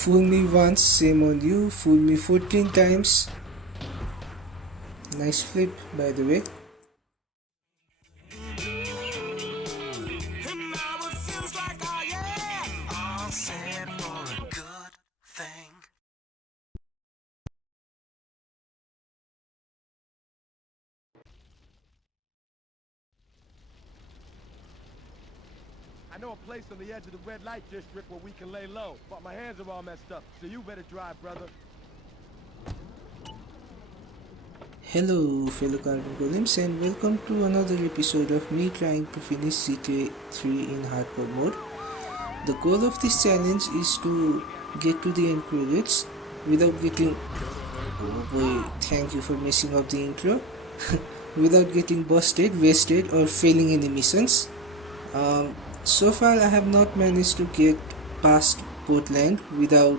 Fool me once, shame on you. Fool me 14 times. Nice flip, by the way. I know a place on the edge of the red light district where we can lay low, but my hands are all messed up, so you better drive, brother. Hello fellow CarbonGolems, and welcome to another episode of me trying to finish GTA 3 in hardcore mode. The goal of this challenge is to get to the end credits without getting... Oh boy, thank you for messing up the intro. Without getting busted, wasted or failing any missions. So far I have not managed to get past Portland without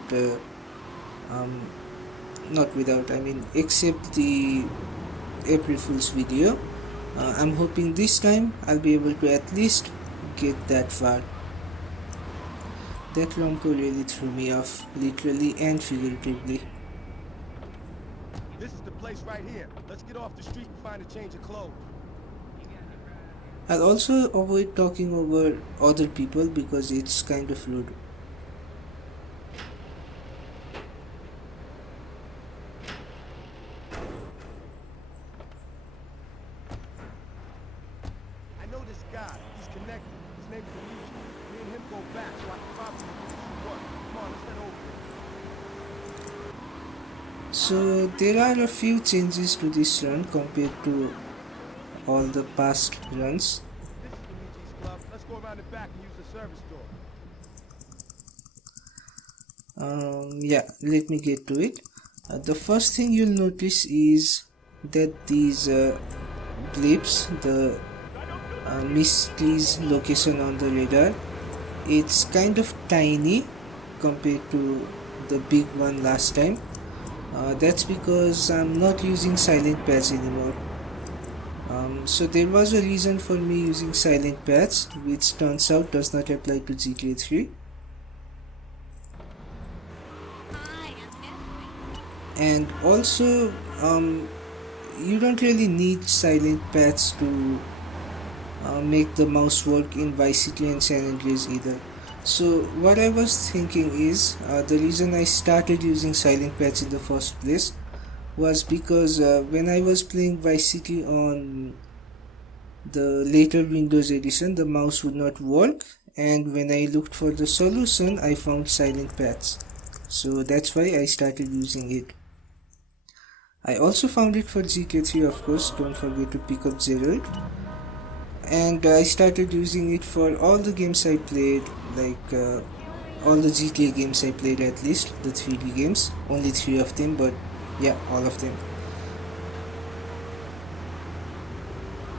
except the April Fool's video. I'm hoping this time I'll be able to at least get that far. That Romco really threw me off, literally and figuratively. This is the place right here. Let's get off the street and find a change of clothes. I'll also avoid talking over other people because it's kind of rude. I know this guy. He's connected. His name's Luigi. Me and him go back, so I can probably do some work. Come on, let's head over. So there are a few changes to this run compared to all the past runs. This is Luigi's club. Let's go around the back and use the service door. Yeah, let me get to it. The first thing you'll notice is that these blips, the Misty's location on the radar, it's kind of tiny compared to the big one last time. That's because I'm not using silent pads anymore. So there was a reason for me using silent pads, which turns out does not apply to GTA 3. And also, you don't really need silent pads to make the mouse work in Vice City and San Andreas either. So what I was thinking is, the reason I started using silent pads in the first place was because when I was playing Vice City on the later Windows edition, the mouse would not work, and when I looked for the solution I found silent pads. So that's why I started using it. I also found it for GTA 3, of course, don't forget to pick up Gerald. And I started using it for all the games I played, like all the GTA games I played, at least the 3D games. Only 3 of them, but yeah, all of them.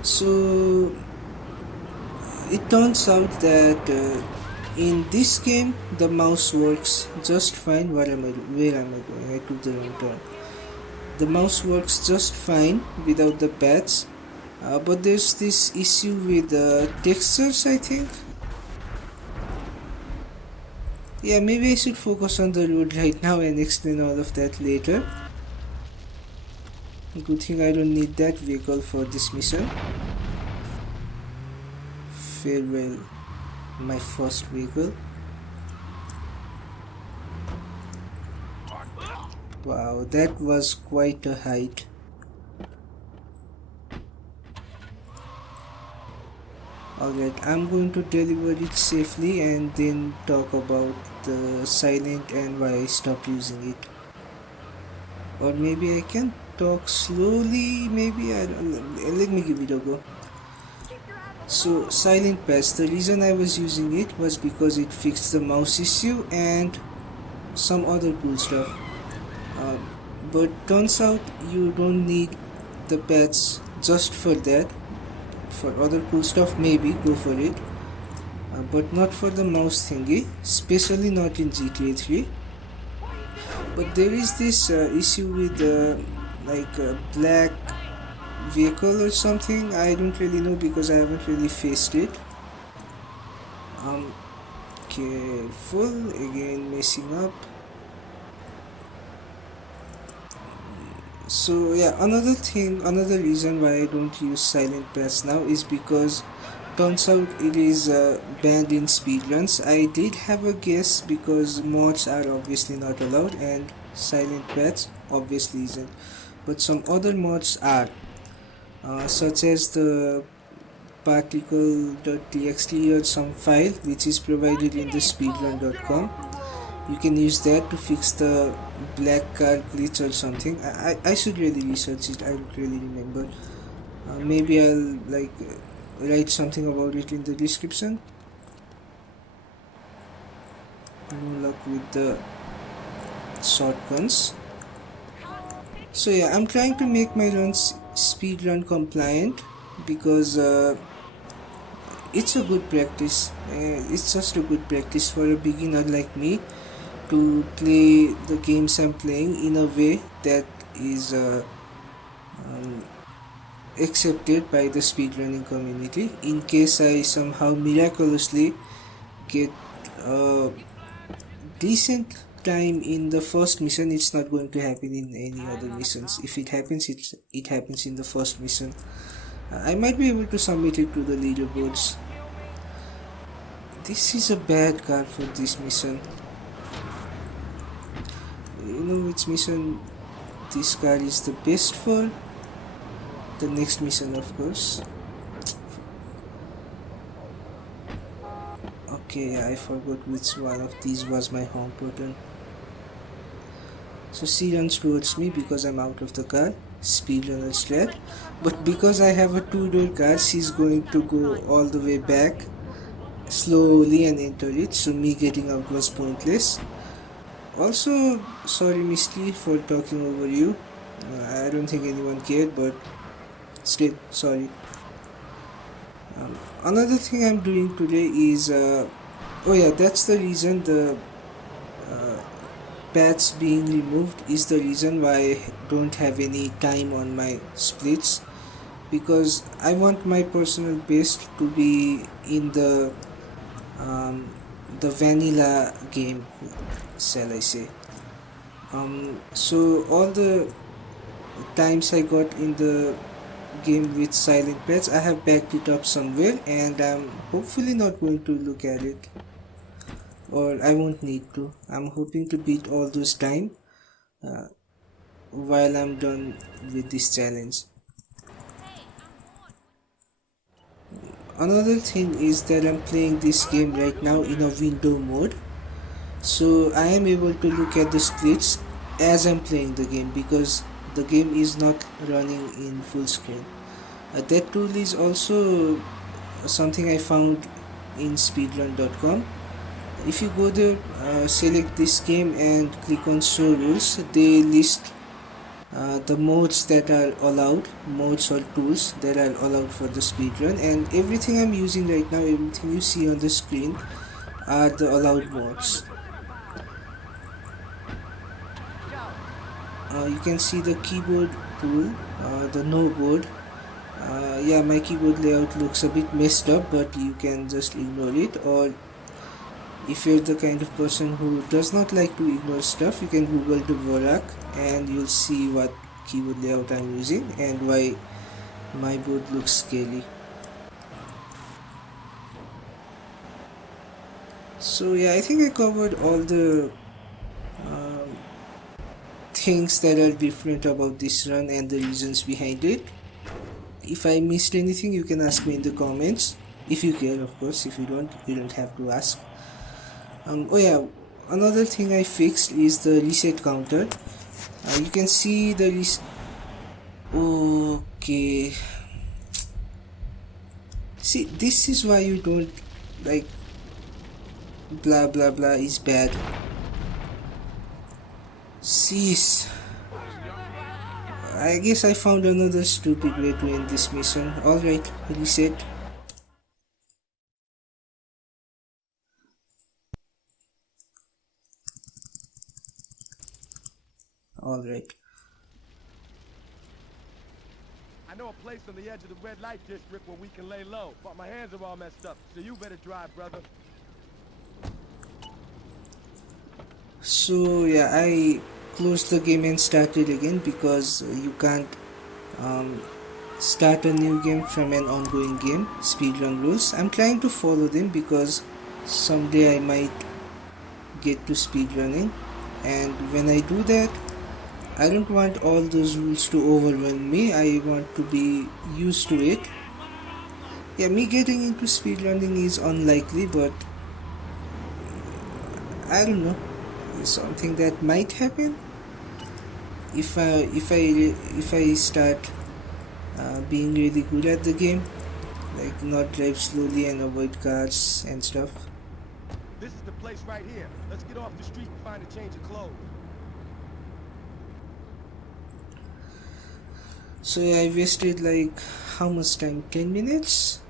So it turns out that in this game the mouse works just fine. Where am I going? I took the wrong turn. The mouse works just fine without the pads, but there's this issue with textures, I think. Yeah, maybe I should focus on the road right now and explain all of that later. Good thing I don't need that vehicle for this mission. Farewell, my first vehicle. Wow, that was quite a height. Alright, I'm going to deliver it safely and then talk about the silent and why I stopped using it. Or maybe I can talk slowly, maybe, I don't know. Let me give it a go. So silent pads, the reason I was using it was because it fixed the mouse issue and some other cool stuff. But turns out you don't need the pads just for that. For other cool stuff, maybe go for it, but not for the mouse thingy, especially not in GTA 3. But there is this issue with like a black vehicle or something. I don't really know because I haven't really faced it. Careful, again messing up. So yeah, another reason why I don't use silent paths now is because turns out it is banned in speedruns. I did have a guess because mods are obviously not allowed and silent paths obviously isn't. But some other mods are, such as the particle.txt or some file which is provided in the speedrun.com. You can use that to fix the black car glitch or something. I should really research it. I don't really remember. Maybe I'll like write something about it in the description. No luck with the shotguns. So yeah, I'm trying to make my runs speedrun compliant because it's a good practice. It's just a good practice for a beginner like me to play the games I'm playing in a way that is um, accepted by the speedrunning community. In case I somehow miraculously get a decent time in the first mission, it's not going to happen in any other missions. If it happens, it happens in the first mission. I might be able to submit it to the leaderboards. This is a bad card for this mission. You know which mission this card is the best for? The next mission, of course. Okay, I forgot which one of these was my home button. So she runs towards me because I'm out of the car. Speedrunner strat. But because I have a two-door car, she's going to go all the way back slowly and enter it. So me getting out was pointless. Also, sorry Misty for talking over you. I don't think anyone cared, but still, sorry. Another thing I'm doing today is, oh yeah, that's the reason the paths being removed is the reason why I don't have any time on my splits, because I want my personal best to be in the vanilla game, shall I say. So all the times I got in the game with silent paths, I have backed it up somewhere and I'm hopefully not going to look at it, or I won't need to. I'm hoping to beat all those time while I'm done with this challenge. Another thing is that I'm playing this game right now in a window mode, so I am able to look at the splits as I'm playing the game because the game is not running in full screen. That tool is also something I found in speedrun.com. If you go there, select this game and click on show rules, they list the modes that are allowed, modes or tools that are allowed for the speedrun, and everything I'm using right now, everything you see on the screen are the allowed modes. You can see the keyboard tool, the NohBoard. Yeah, my keyboard layout looks a bit messed up, but you can just ignore it, or if you're the kind of person who does not like to ignore stuff, you can Google Dvorak and you'll see what keyboard layout I'm using and why my board looks scaly. So yeah, I think I covered all the things that are different about this run and the reasons behind it. If I missed anything, you can ask me in the comments, if you care, of course. If you don't have to ask. Oh yeah, another thing I fixed is the reset counter. You can see the okay. See, this is why you don't like blah blah blah is bad. Cease. I guess I found another stupid way to end this mission. Alright, reset. Alright. I know a place on the edge of the red light district where we can lay low, but my hands are all messed up, so you better drive, brother. So yeah, I closed the game and started again because you can't start a new game from an ongoing game. Speedrun rules. I'm trying to follow them because someday I might get to speedrunning, and when I do that, I don't want all those rules to overwhelm me. I want to be used to it. Yeah, me getting into speedrunning is unlikely, but I don't know. It's something that might happen if I start being really good at the game, like not drive slowly and avoid cars and stuff. This is the place right here. Let's get off the street and find a change of clothes. So yeah, I wasted like how much time? 10 minutes?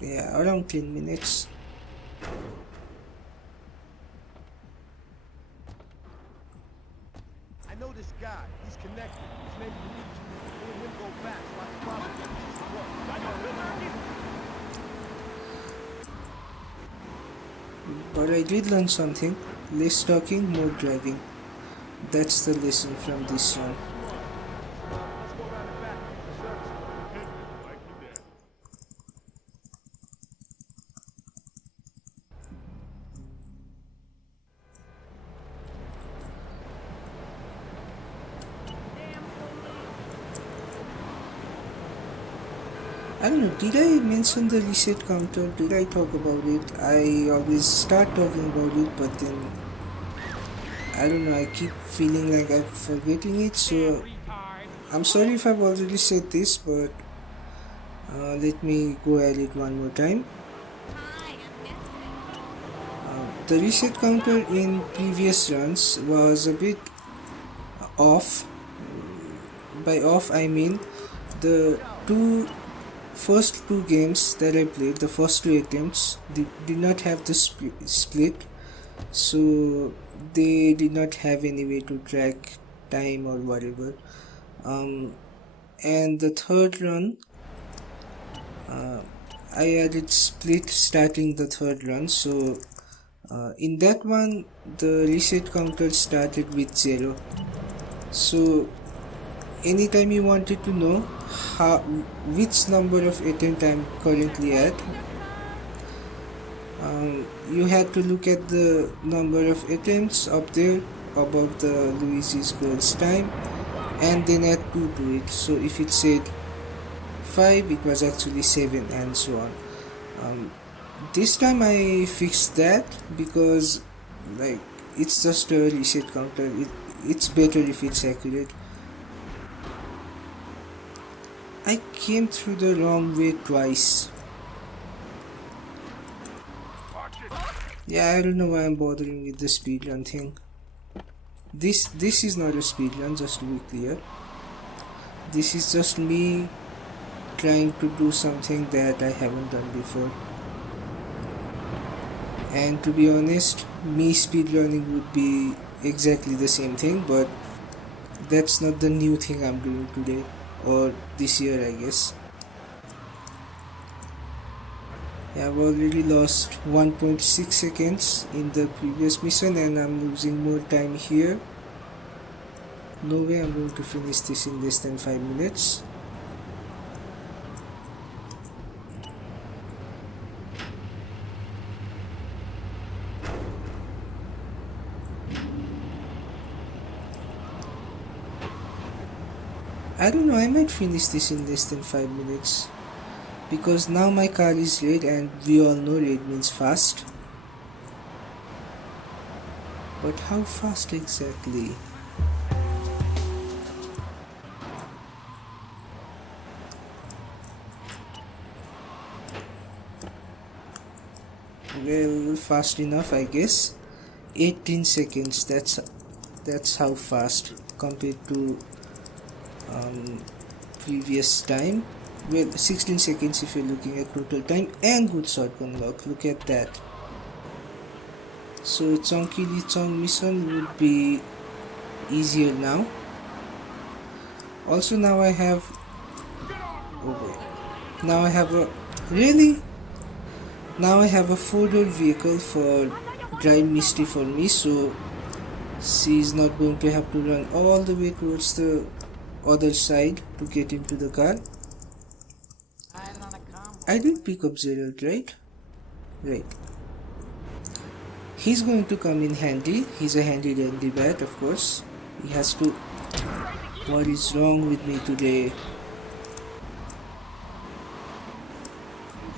Yeah, around 10 minutes. I know this guy. He's connected. His name's Luigi. Me and him go back, so I can probably get a piece of work. I know But I did learn something. Less talking, more driving. That's the lesson from this song. Let's go around the back. Service. Like you did. I don't know, did I mention the reset counter? Did I talk about it? I always start talking about it, but then I don't know, I keep feeling like I'm forgetting it, so I'm sorry if I've already said this, but let me go at it one more time. The reset counter in previous runs was a bit off. By off I mean the first two games that I played, the first two attempts, did not have the split, so they did not have any way to track time or whatever. And the third run, I added split starting the third run, so in that one the reset counter started with 0. So anytime you wanted to know which number of attempt I'm currently at, you had to look at the number of attempts up there above the Luigi's girl's time and then add 2 to it. So if it said 5, it was actually 7, and so on. This time I fixed that because like it's just a reset counter. It's better if it's accurate. I came through the wrong way twice. Yeah, I don't know why I'm bothering with the speedrun thing. This is not a speedrun, just to be clear. This is just me trying to do something that I haven't done before. And to be honest, me speedrunning would be exactly the same thing, but that's not the new thing I'm doing today. Or this year, I guess. Yeah, I've already lost 1.6 seconds in the previous mission and I'm losing more time here. No way I'm going to finish this in less than 5 minutes. I don't know, I might finish this in less than 5 minutes. Because now my car is red and we all know red means fast. But how fast exactly? Well, fast enough I guess. 18 seconds, that's how fast compared to previous time. Well, 16 seconds if you're looking at total time, and good shotgun lock, look at that. So Chonky Chong mission would be easier now. Also now I have, now I have a, really? Now I have a 4-door vehicle for dry misty for me, so she's not going to have to run all the way towards the other side to get into the car. I did pick up Gerald, right? Right. He's going to come in handy. He's a handy dandy bat, of course. He has to... What is wrong with me today?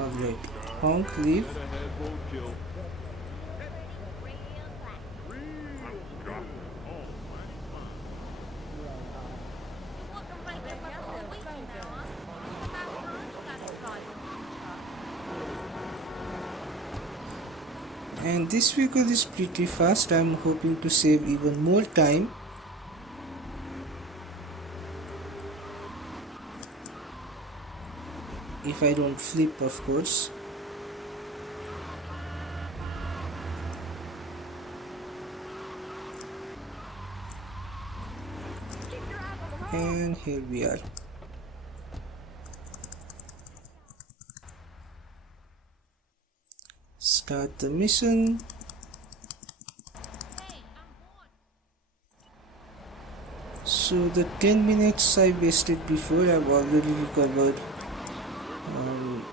Alright. Honk, leave. And this vehicle is pretty fast. I'm hoping to save even more time. If I don't flip, of course. And here we are. Start the mission. So the 10 minutes I wasted before, I've already recovered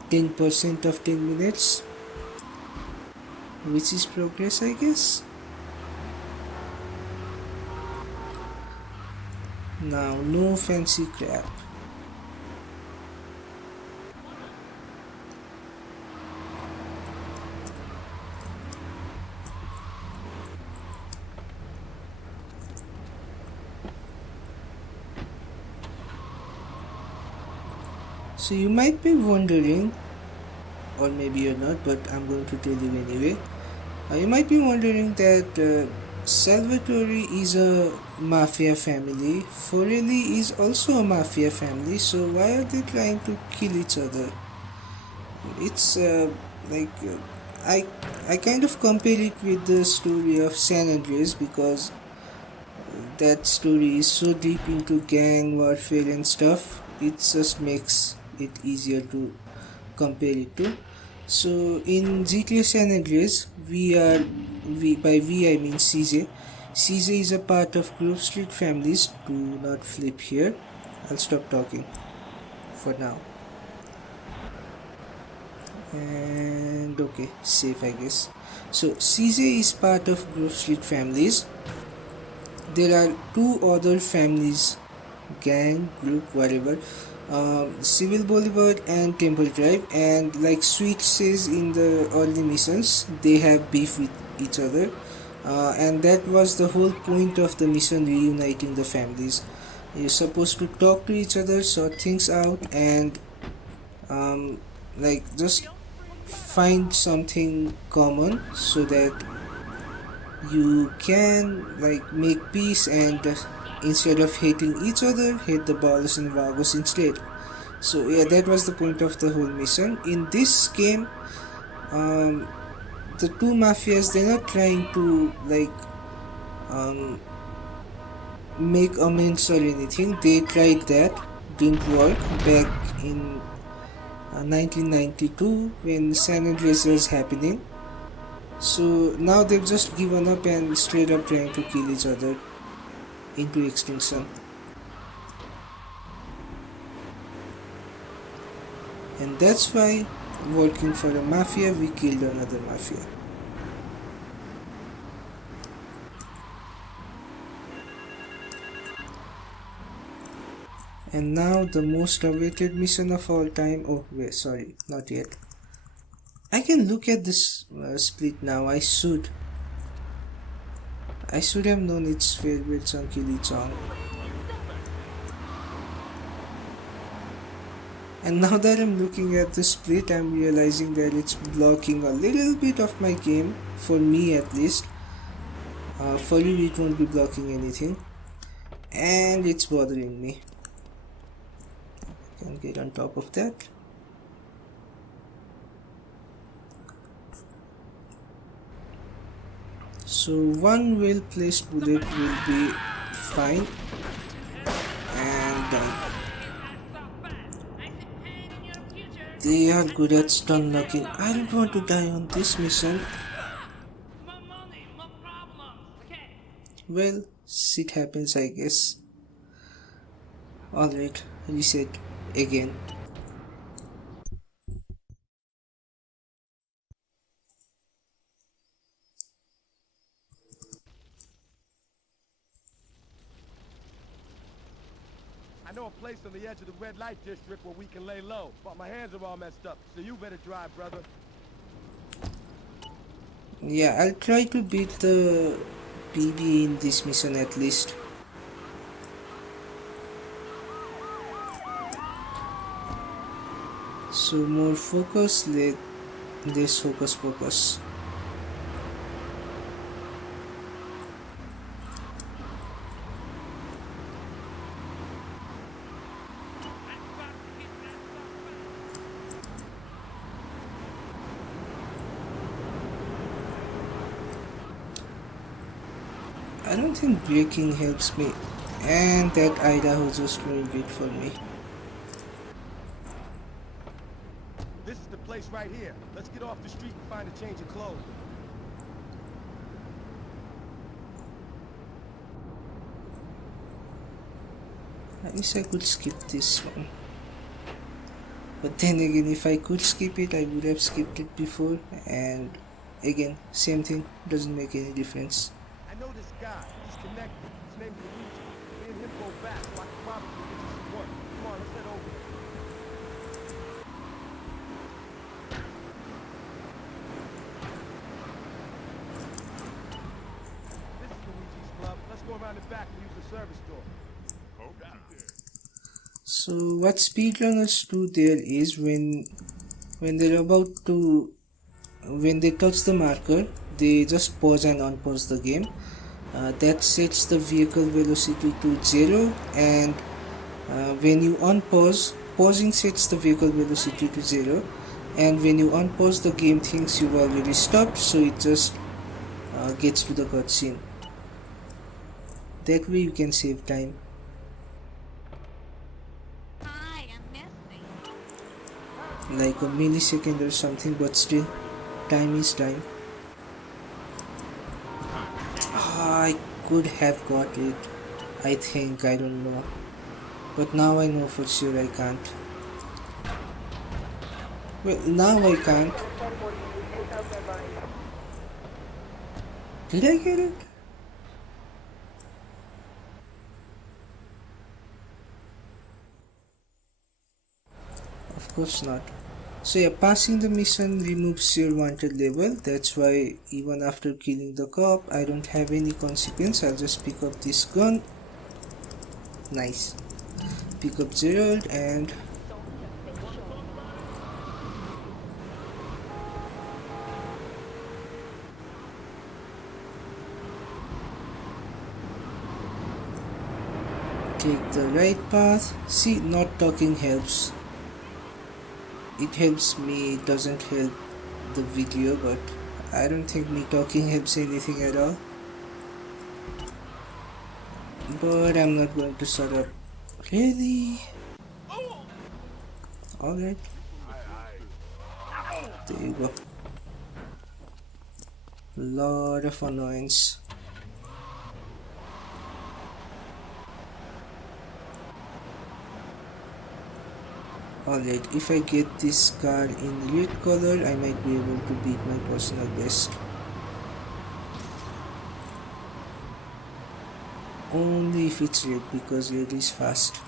10% of 10 minutes, which is progress, I guess. Now, no fancy crap. So you might be wondering, or maybe you're not, but I'm going to tell you anyway. You might be wondering that Salvatore is a mafia family, Forelli is also a mafia family, so why are they trying to kill each other? It's I kind of compare it with the story of San Andreas, because that story is so deep into gang warfare and stuff. It just makes it easier to compare it to. So in GTA San Andreas, by we I mean CJ. CJ is a part of Grove Street families. Do not flip here. I'll stop talking for now. And okay, safe, I guess. So CJ is part of Grove Street families. There are two other families, gang, group, whatever, Civil Boulevard and Temple Drive, and like Sweet says in the early missions, they have beef with each other, and that was the whole point of the mission, reuniting the families. You're supposed to talk to each other, sort things out, and just find something common so that you can make peace, and instead of hating each other, hate the Ballas and Vagos instead. So yeah, that was the point of the whole mission. In this game, the two mafias, they're not trying to make amends or anything. They tried that, didn't work back in 1992 when San Andreas was happening. So now they've just given up and straight up trying to kill each other into extinction. And that's why, working for a mafia, we killed another mafia. And now the most awaited mission of all time. Oh wait, sorry, not yet. I can look at this split now. I should have known its favorite Chunky Chong. And now that I'm looking at the split, I'm realizing that it's blocking a little bit of my game, for me at least. For you, it won't be blocking anything, and it's bothering me. I can get on top of that. So one well placed bullet will be fine, and they are good at stun knocking. I don't want to die on this mission. Well, shit happens, I guess. Alright, reset again. I know a place on the edge of the red light district where we can lay low, but my hands are all messed up, so you better drive, brother. Yeah, I'll try to beat the PB in this mission at least. So more focus, less focus. I don't think braking helps me, and that Idaho just ruined it for me. This is the place right here. Let's get off the street and find a change of clothes. I wish I could skip this one. But then again, if I could skip it, I would have skipped it before, and again, same thing, doesn't make any difference. I know this guy. He's connected. His name's Luigi. Me and him go back, so I can probably get you some work. Come on, let's head over there. This is Luigi's club. Let's go around the back and use the service door. So what speedrunners do there is when they're about to, when they touch the marker, they just pause and unpause the game. That sets the vehicle velocity to 0, and when you unpause, pausing sets the vehicle velocity to 0, and when you unpause, the game thinks you've already stopped, so it just gets to the cutscene. That way you can save time. Like a millisecond or something, but still, time is time. I could have got it, I think, I don't know. But now I know for sure I can't. Well, now I can't. Did I get it? Of course not. So yeah, passing the mission removes your wanted level. That's why even after killing the cop, I don't have any consequence. I'll just pick up this gun. Nice. Pick up Gerald and take the right path. See, not talking helps. It helps me, it doesn't help the video, but I don't think me talking helps anything at all. But I'm not going to shut up. Really? Alright. There you go. Lot of annoyance. Alright, if I get this car in red color, I might be able to beat my personal best. Only if it's red, because red is fast.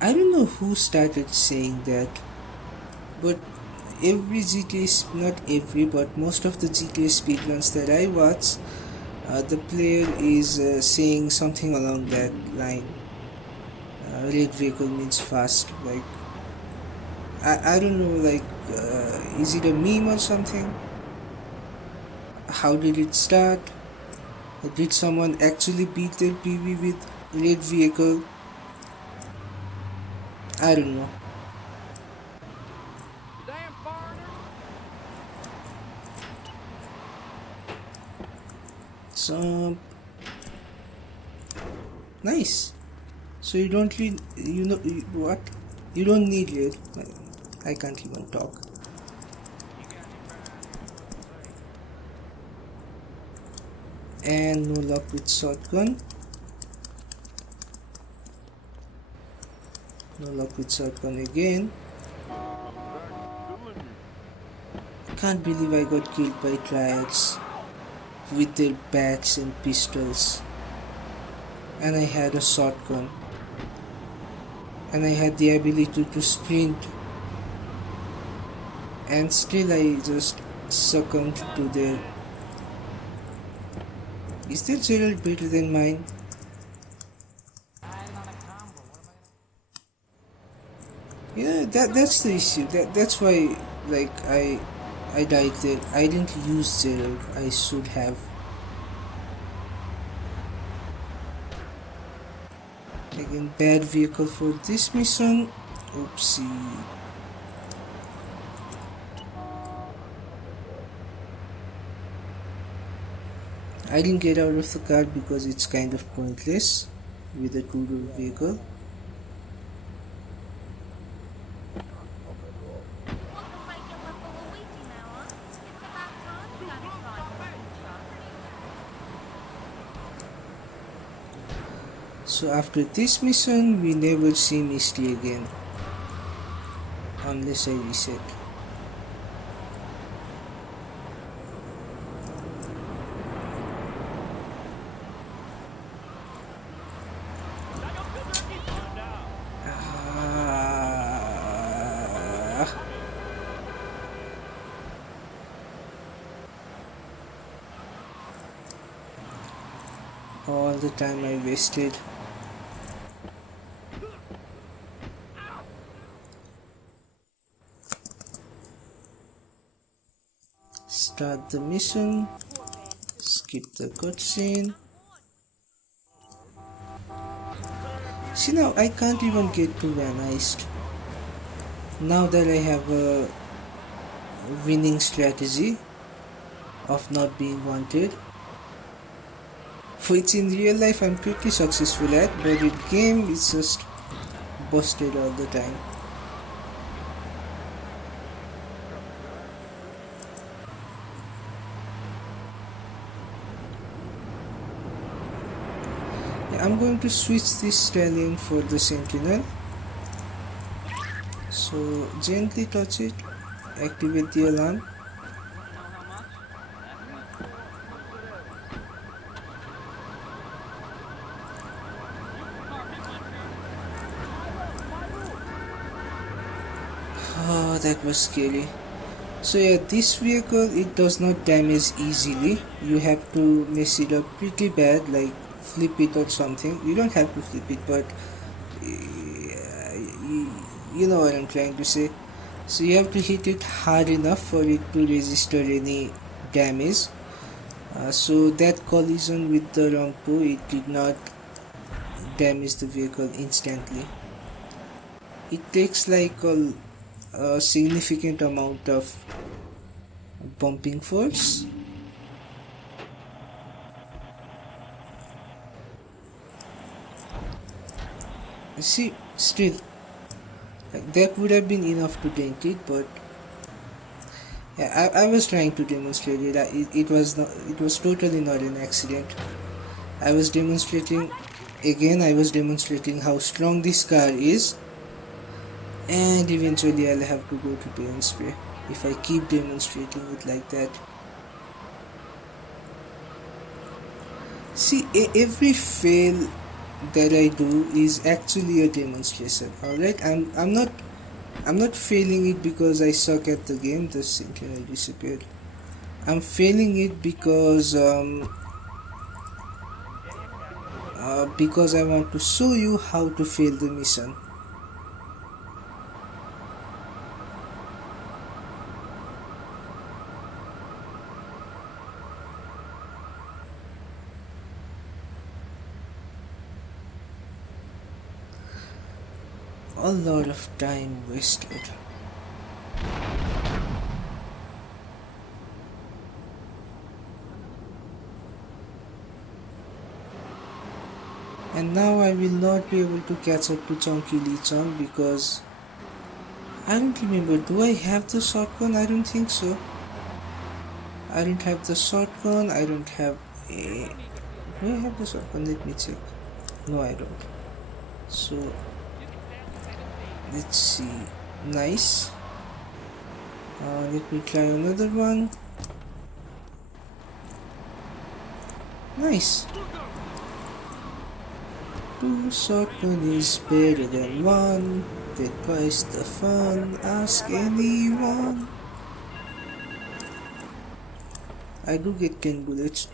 I don't know who started saying that, but every GTA, not every, but most of the GTA speedruns that I watch, the player is saying something along that line. Red vehicle means fast. Like, I don't know, like, is it a meme or something? How did it start? Did someone actually beat their PB with red vehicle? I don't know. So nice. So you don't need, what? You don't need red. I can't even talk. And no luck with shotgun. No luck with shotgun again. Can't believe I got killed by triads with their bats and pistols. And I had a shotgun. And I had the ability to sprint. And still I just succumbed to their... Is their Gerald better than mine? Yeah, that's the issue. That's why, like, I died there. I didn't use Gerald. I should have. Again, bad vehicle for this mission. Oopsie. I didn't get out of the car because it's kind of pointless with a two-door vehicle. So after this mission, we never see Misty again. Unless I reset. All the time I wasted. Start the mission, skip the cutscene. See, now I can't even get to Van Heist. Now that I have a winning strategy of not being wanted, which in real life I'm pretty successful at, but in game it's just busted all the time. I'm going to switch this stallion for the sentinel. So gently touch it, activate the alarm. Oh, that was scary. So yeah, this vehicle, it does not damage easily. You have to mess it up pretty bad, like flip it or something. You don't have to flip it, but you know what I'm trying to say. So you have to hit it hard enough for it to register any damage. So that collision with the Rampo, it did not damage the vehicle instantly. It takes like a significant amount of bumping force. See, still, like, that would have been enough to dent it, but yeah, I was trying to demonstrate it. It was not. It was totally not an accident. I was demonstrating again. I was demonstrating how strong this car is, and eventually I'll have to go to paint spray if I keep demonstrating it like that. See, every fail that I do is actually a demonstration. Alright, I'm not failing it because I suck at the game. The sentinel disappeared. I'm failing it because I want to show you how to fail the mission. A lot of time wasted. And now I will not be able to catch up to Chonky Lee Chong because I don't remember. Do I have the shotgun? I don't think so. I don't have the shotgun. I don't have a... Do I have the shotgun? Let me check. No, I don't. So, let's see. Nice. Let me try another one. Nice. Two shotgun is better than one. That buys the fun. Ask anyone. I do get 10 bullets.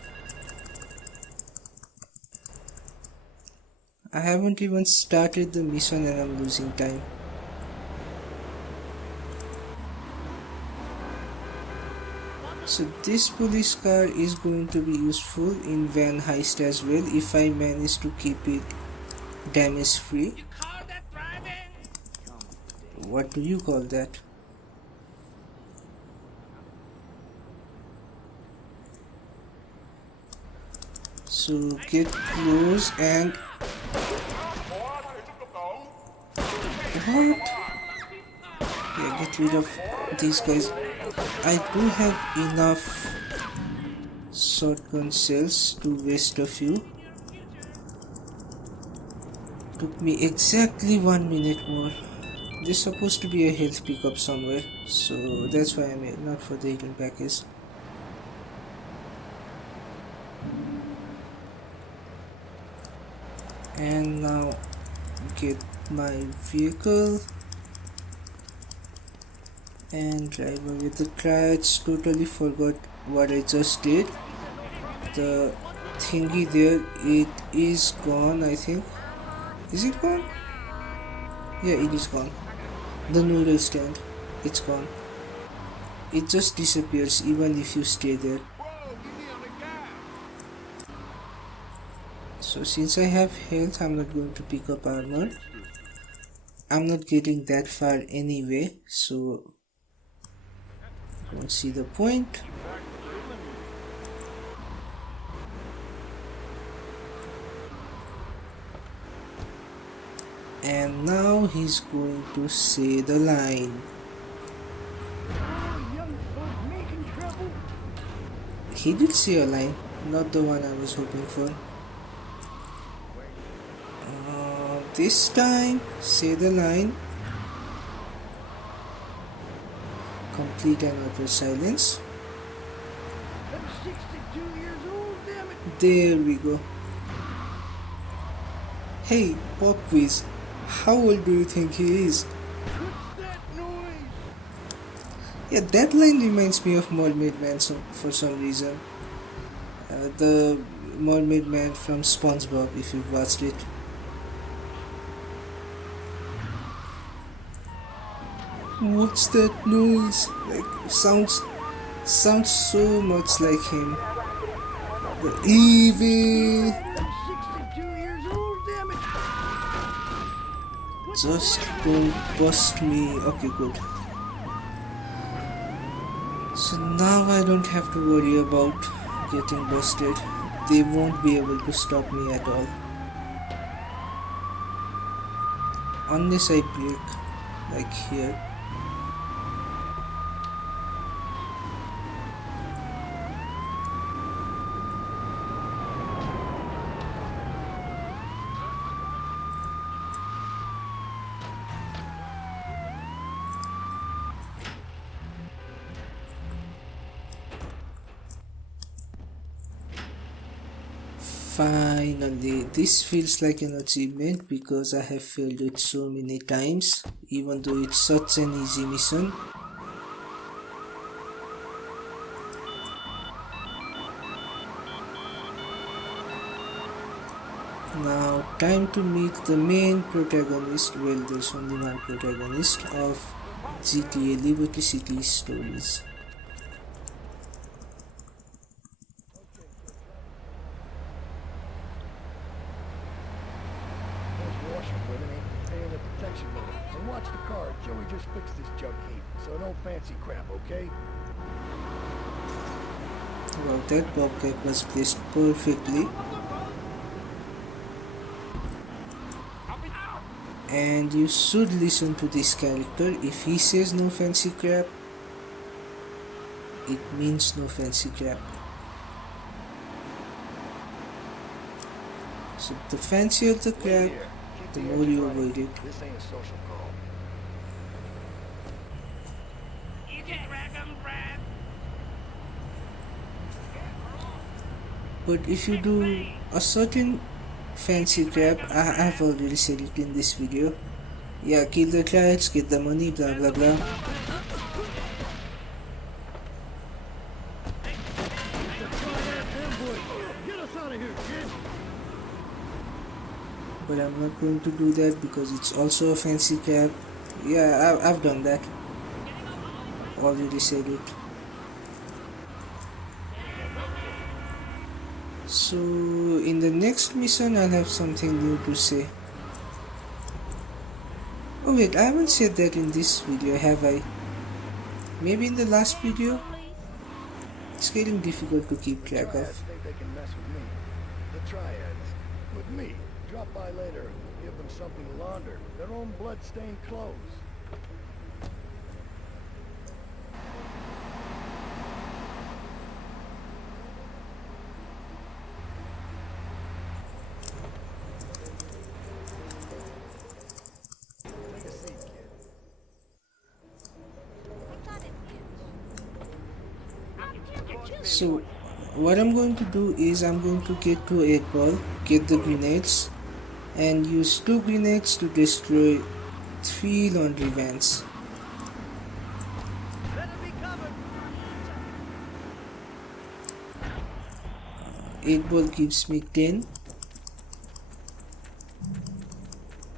I haven't even started the mission and I'm losing time. So this police car is going to be useful in van heist as well if I manage to keep it damage free. What do you call that? So get close and... What? Yeah, get rid of these guys. I do have enough shotgun shells to waste a few. Took me exactly 1 minute more. There's supposed to be a health pickup somewhere, so that's why I'm here, not for the hidden package. And now get my vehicle and drive away the trash. Totally forgot what I just did. The thingy there, it is gone, I think. Is it gone? Yeah, it is gone. The noodle stand, it's gone. It just disappears even if you stay there. So since I have health, I'm not going to pick up armor. I'm not getting that far anyway, so don't see the point. And now he's going to say the line. He did say a line, not the one I was hoping for. This time, say the line. Complete and utter silence. I'm 62 years old, damn it. There we go. Hey, pop quiz. How old do you think he is? What's that noise? Yeah, that line reminds me of Mermaid Man for some reason. The Mermaid Man from SpongeBob, if you've watched it. What's that noise? Like, sounds so much like him. The evil. I'm 62 years old, damn it. Just don't bust me. Okay, good. So now I don't have to worry about getting busted. They won't be able to stop me at all. Unless I break, like here. Finally, this feels like an achievement because I have failed it so many times, even though it's such an easy mission. Now, time to meet the main protagonist, well, there's only one protagonist of GTA Liberty City stories. And watch the car. Joey just fixed this junk heap, so no fancy crap, okay? Wow, that bobcat was placed perfectly. and you should listen to this character. If he says no fancy crap, it means no fancy crap. So the fancier the crap, the more you avoid it. This ain't a social call. But if you do a certain fancy crap, I've already said it in this video. Yeah, kill the clients, get the money, blah blah blah. But I'm not going to do that because it's also a fancy crap. Yeah, I've done that. Already said it. So in the next mission I'll have something new to say. Oh wait, I haven't said that in this video, have I? Maybe in the last video? It's getting difficult to keep track of. Think they can mess with me. The triads. With me. Drop by later. Give them something to launder. Their own blood-stained clothes. Take a seat, kid. So what I'm going to do is I'm going to get to 8 ball, get the grenades, and use 2 grenades to destroy 3 laundry vans. 8 ball gives me 10.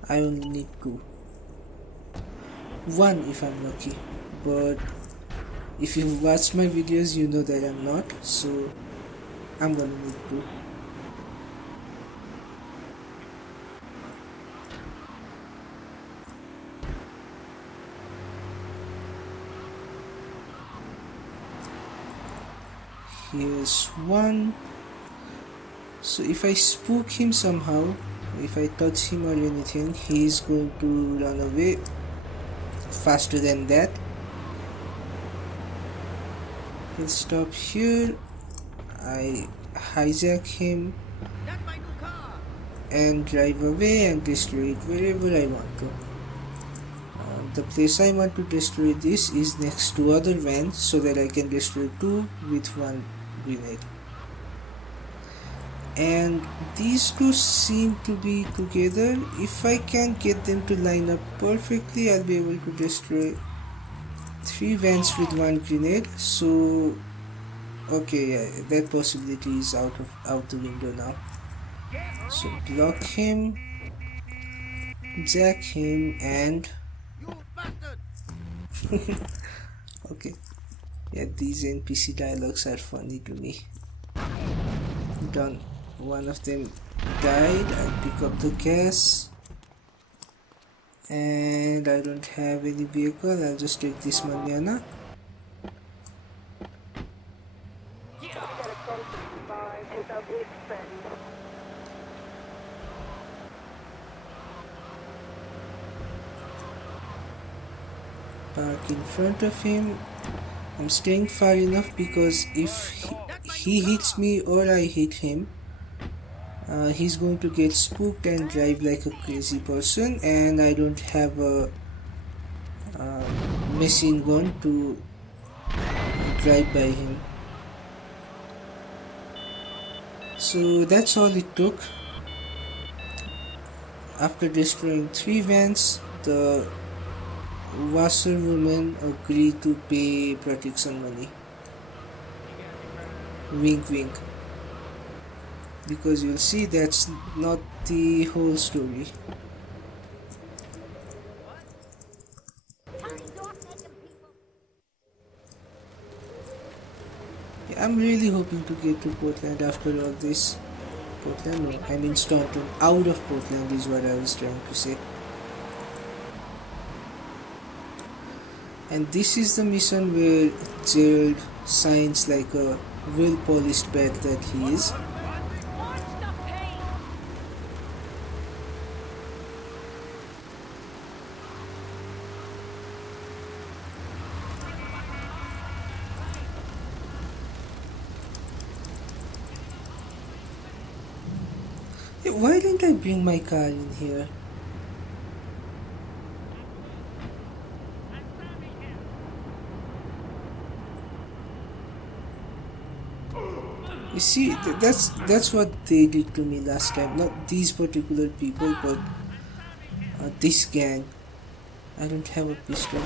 I only need 2. 1 if I'm lucky, but if you've watched my videos you know that I'm not, so I'm gonna need 2. Here's 1. So if I spook him somehow, if I touch him or anything, he's going to run away faster than that. He'll stop here. I hijack him and drive away and destroy it wherever I want to. The place I want to destroy this is next to other vans so that I can destroy 2 with 1 grenade. And these 2 seem to be together. If I can get them to line up perfectly, I'll be able to destroy 3 vans with 1 grenade. So okay, yeah, that possibility is out the window now. So block him, jack him, and okay, yeah, these NPC dialogues are funny to me. Done. One of them died. I'll pick up the gas, and I don't have any vehicle. I'll just take this manana. Park in front of him. I'm staying far enough because if he hits me or I hit him, he's going to get spooked and drive like a crazy person, and I don't have a machine gun to drive by him. So that's all it took. After destroying 3 vans, the washerwoman agreed to pay protection money. Wink wink. Because you'll see that's not the whole story. Yeah, I'm really hoping to get to Portland after all this. Portland? No, I mean Staunton. Out of Portland is what I was trying to say. And this is the mission where Gerald signs like a well-polished bat that he is. why didn't I bring my car in here? You see, that's what they did to me last time. Not these particular people, but this gang. I don't have a pistol.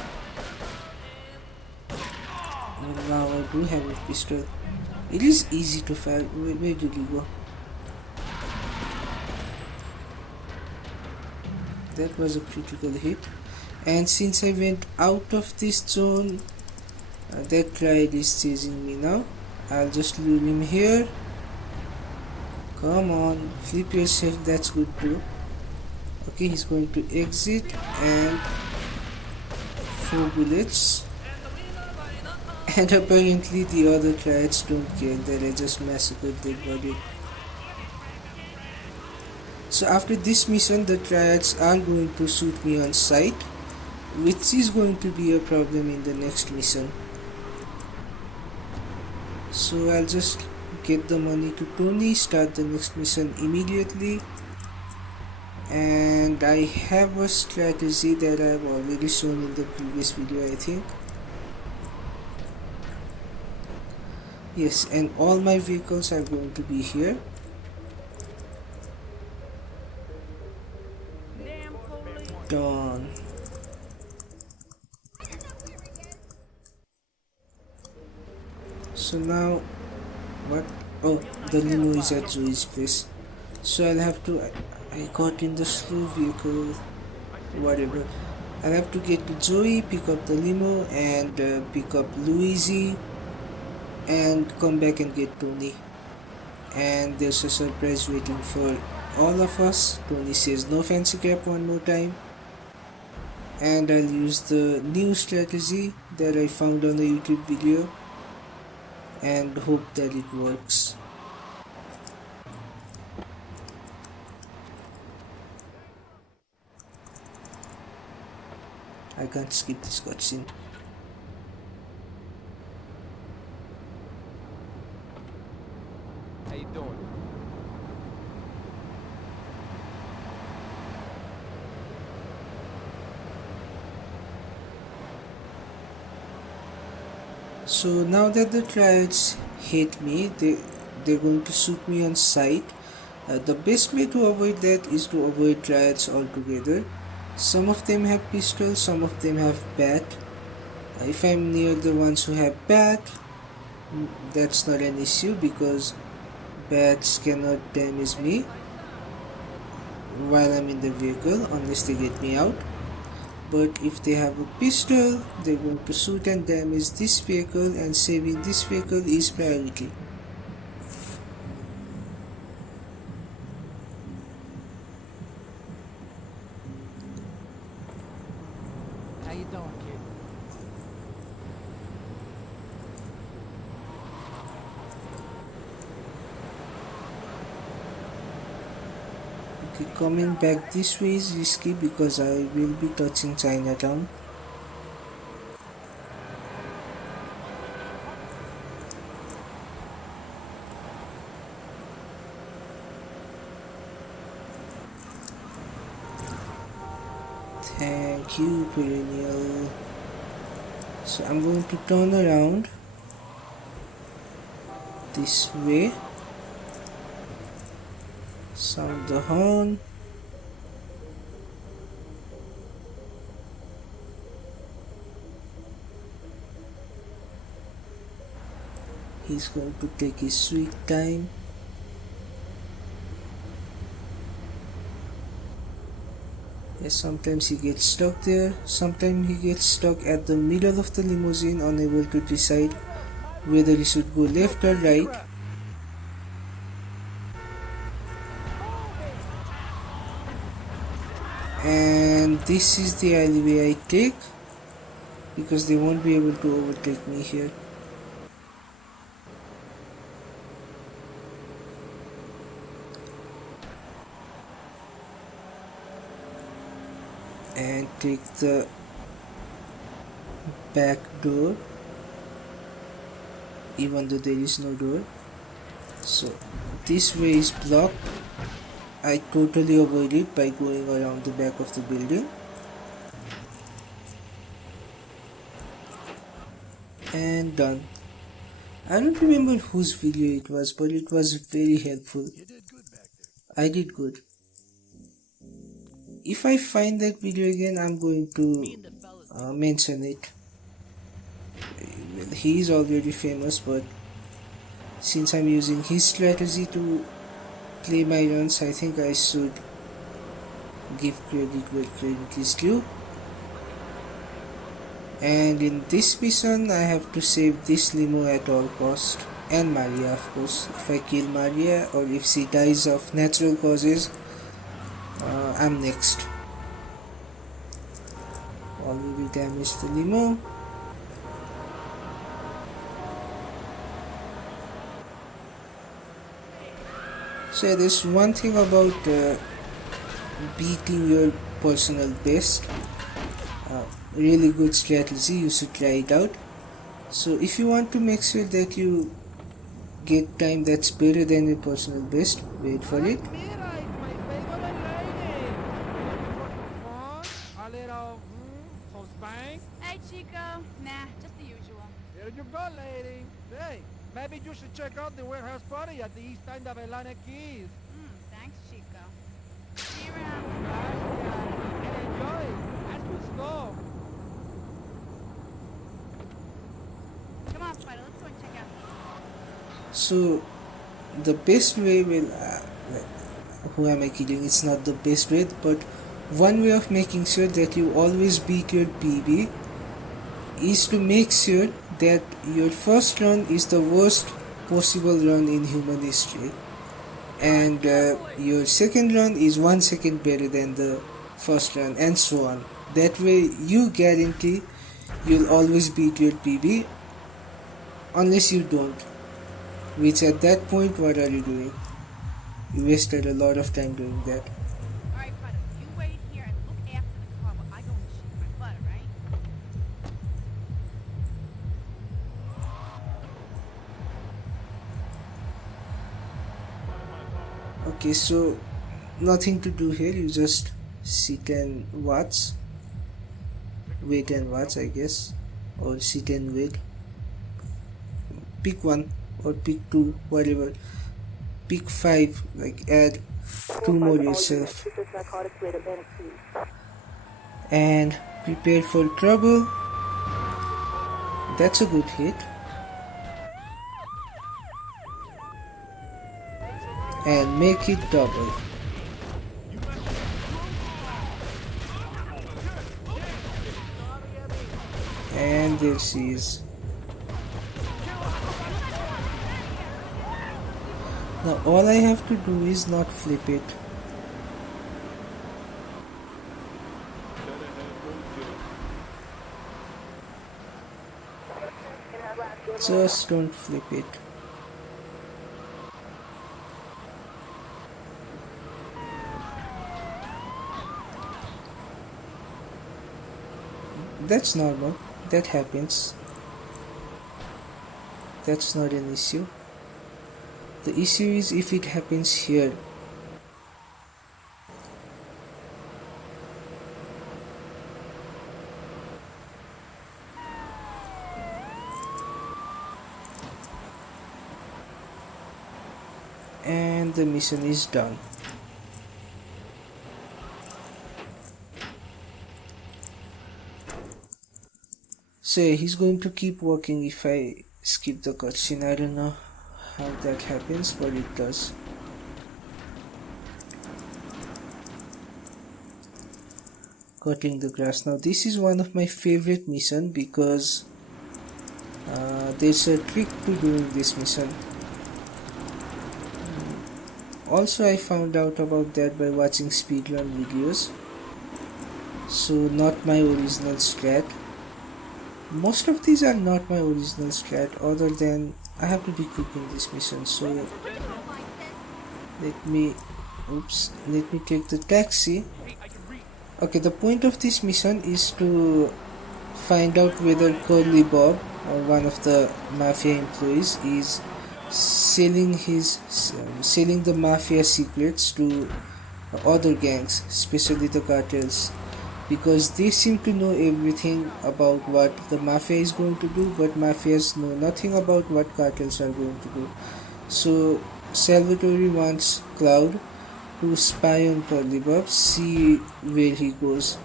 And now I do have a pistol. It is easy to fire. Where did you go? That was a critical hit. And since I went out of this zone, that triad is chasing me now. I'll just lure him here. Come on, flip yourself, that's good too. Okay, he's going to exit and 4 bullets. And apparently the other triads don't care that I just massacred their body. So after this mission, the triads are going to shoot me on sight, which is going to be a problem in the next mission. So I'll just get the money to Tony, start the next mission immediately. And I have a strategy that I've already shown in the previous video, I think. Yes, and all my vehicles are going to be here. Done. So now, what? Oh, the limo is at Zoe's place. So I'll have to, I got in the slow vehicle, whatever. I'll have to get to Zoe, pick up the limo, and pick up Luigi, and come back and get Tony. And there's a surprise waiting for all of us. Tony says no fancy crap one more time. And I'll use the new strategy that I found on the YouTube video and hope that it works. I can't skip this cutscene. How you doing? So now that the triads hate me, they're going to shoot me on sight. The best way to avoid that is to avoid triads altogether. Some of them have pistols, some of them have bat. If I'm near the ones who have bat, that's not an issue because bats cannot damage me while I'm in the vehicle unless they get me out. But if they have a pistol, they're going to shoot and damage this vehicle, and saving this vehicle is priority. How you doing, kid? Okay, coming back this way is risky because I will be touching Chinatown. Thank you, Perennial. So I'm going to turn around this way. Sound the horn. He's going to take his sweet time. Yes, sometimes he gets stuck there. Sometimes he gets stuck at the middle of the limousine, unable to decide whether he should go left or right. And this is the alleyway I take because they won't be able to overtake me here. And take the back door even though there is no door. So this way is blocked. I totally avoid it by going around the back of the building. And done. I don't remember whose video it was, but it was very helpful. You did good back there. I did good. If I find that video again, I'm going to mention it. Well, he is already famous, but since I'm using his strategy to play my runs, I think I should give credit where credit is due. And in this mission, I have to save this limo at all cost, and Maria, of course. If I kill Maria or if she dies of natural causes, I'm next. Already damaged the limo. So there's one thing about beating your personal best. Really good strategy, you should try it out. So if you want to make sure that you get time that's better than your personal best, wait for it. Hey, Chico. Nah, just the usual. Here you go, lady. Hey, maybe you should check out the warehouse party at the east end of Atlantic Keys. Thanks, Chico. See you around. And enjoy as we go. Come on, Spider. Let's go and check out. So the best way, well, who am I kidding? It's not the best way, but one way of making sure that you always beat your PB is to make sure that your first run is the worst possible run in human history, and your second run is 1 second better than the first run, and so on. That way you guarantee you'll always beat your PB, unless you don't, which at that point, what are you doing? You wasted a lot of time doing that. Alright, Spider. You wait here and look after the car while I go and shoot my butter, right? Okay, so nothing to do here, you just sit and watch. Wait and watch, I guess. Or sit and wait. Pick one or pick two, whatever. Pick 5, like add 2 more yourself. And prepare for trouble. That's a good hit. And make it double. And there she is. Now all I have to do is not flip it. Just don't flip it. That's normal. That happens. That's not an issue. The issue is if it happens here. And the mission is done. So he's going to keep working if I skip the cutscene. I don't know how that happens, but it does. Cutting the grass. Now this is one of my favorite missions because there's a trick to doing this mission. Also, I found out about that by watching speedrun videos. So not my original strat. Most of these are not my original strat, other than I have to be quick in this mission. So let me take the taxi. Okay, the point of this mission is to find out whether Curly Bob, or one of the mafia employees, is selling the mafia secrets to other gangs, especially the cartels, because they seem to know everything about what the mafia is going to do, but mafias know nothing about what cartels are going to do. So Salvatore wants Cloud to spy on Curly Bob, see where he goes.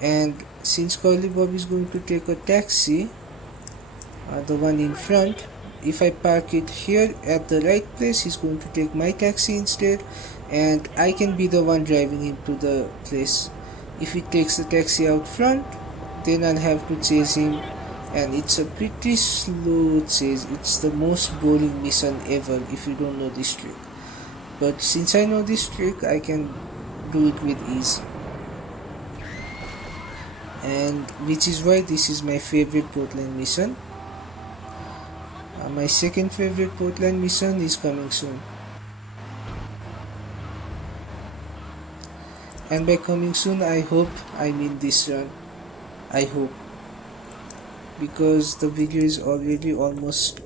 And since Curly Bob is going to take a taxi, the one in front, if I park it here at the right place, he's going to take my taxi instead, and I can be the one driving him to the place. If he takes the taxi out front, then I'll have to chase him, and it's a pretty slow chase. It's the most boring mission ever if you don't know this trick. But since I know this trick, I can do it with ease. And which is why this is my favorite Portland mission. My second favorite Portland mission is coming soon. And by coming soon, I hope I mean this run. I hope. Because the video is already almost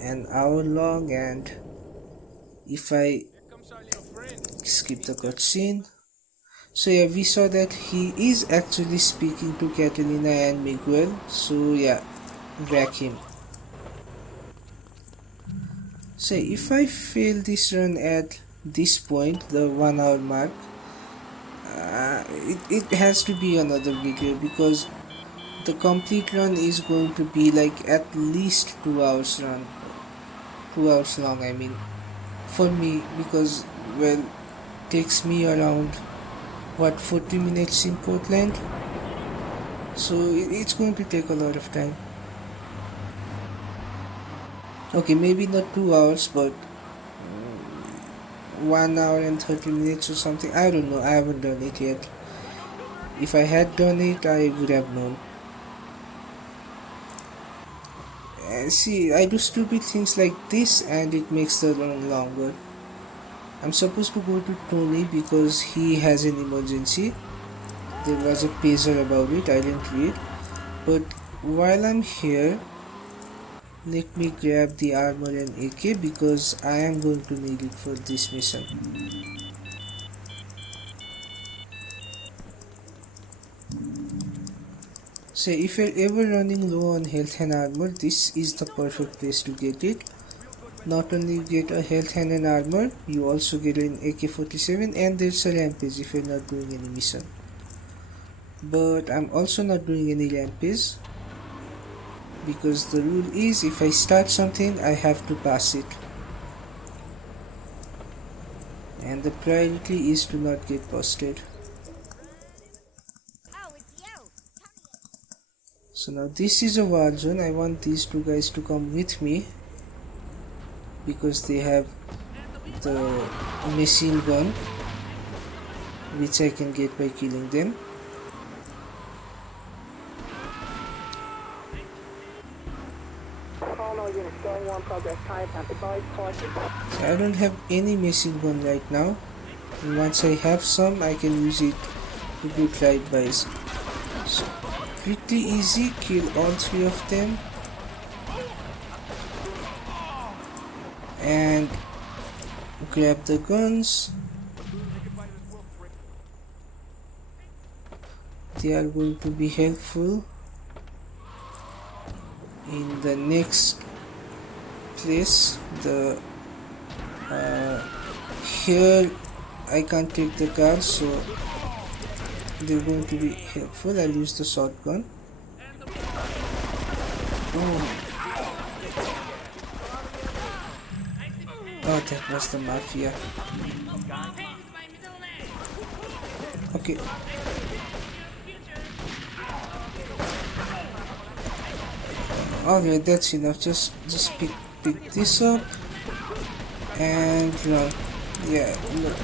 an hour long, and if I skip the cutscene. So yeah, we saw that he is actually speaking to Catalina and Miguel. So yeah, wreck him. So if I fail this run at this point, the 1 hour mark, it has to be another video, because the complete run is going to be like at least 2 hours run. 2 hours long, I mean, for me, because, well, takes me around, what, 40 minutes in Portland, so it's going to take a lot of time. Okay, maybe not 2 hours, but 1 hour and 30 minutes or something. I don't know, I haven't done it yet. If I had done it, I would have known. See, I do stupid things like this and it makes the run longer. I'm supposed to go to Tony because he has an emergency. There was a pager about it, I didn't read. But while I'm here, let me grab the armor and AK because I am going to need it for this mission. So if you're ever running low on health and armor, this is the perfect place to get it. Not only you get a health and an armor, you also get an AK-47, and there's a rampage if you're not doing any mission. But I'm also not doing any rampage, because the rule is if I start something, I have to pass it. And the priority is to not get busted. So now this is a war zone. I want these two guys to come with me, because they have the machine gun, which I can get by killing them. I don't have any machine gun right now, and once I have some, I can use it to do drive-bys. So pretty easy, kill all 3 of them, and grab the guns. They are going to be helpful in the next place. The here I can't take the car, so they're going to be helpful. I'll use the shotgun. Oh, that was the mafia. Okay. Alright, that's enough. Just pick this up and run. Yeah, look,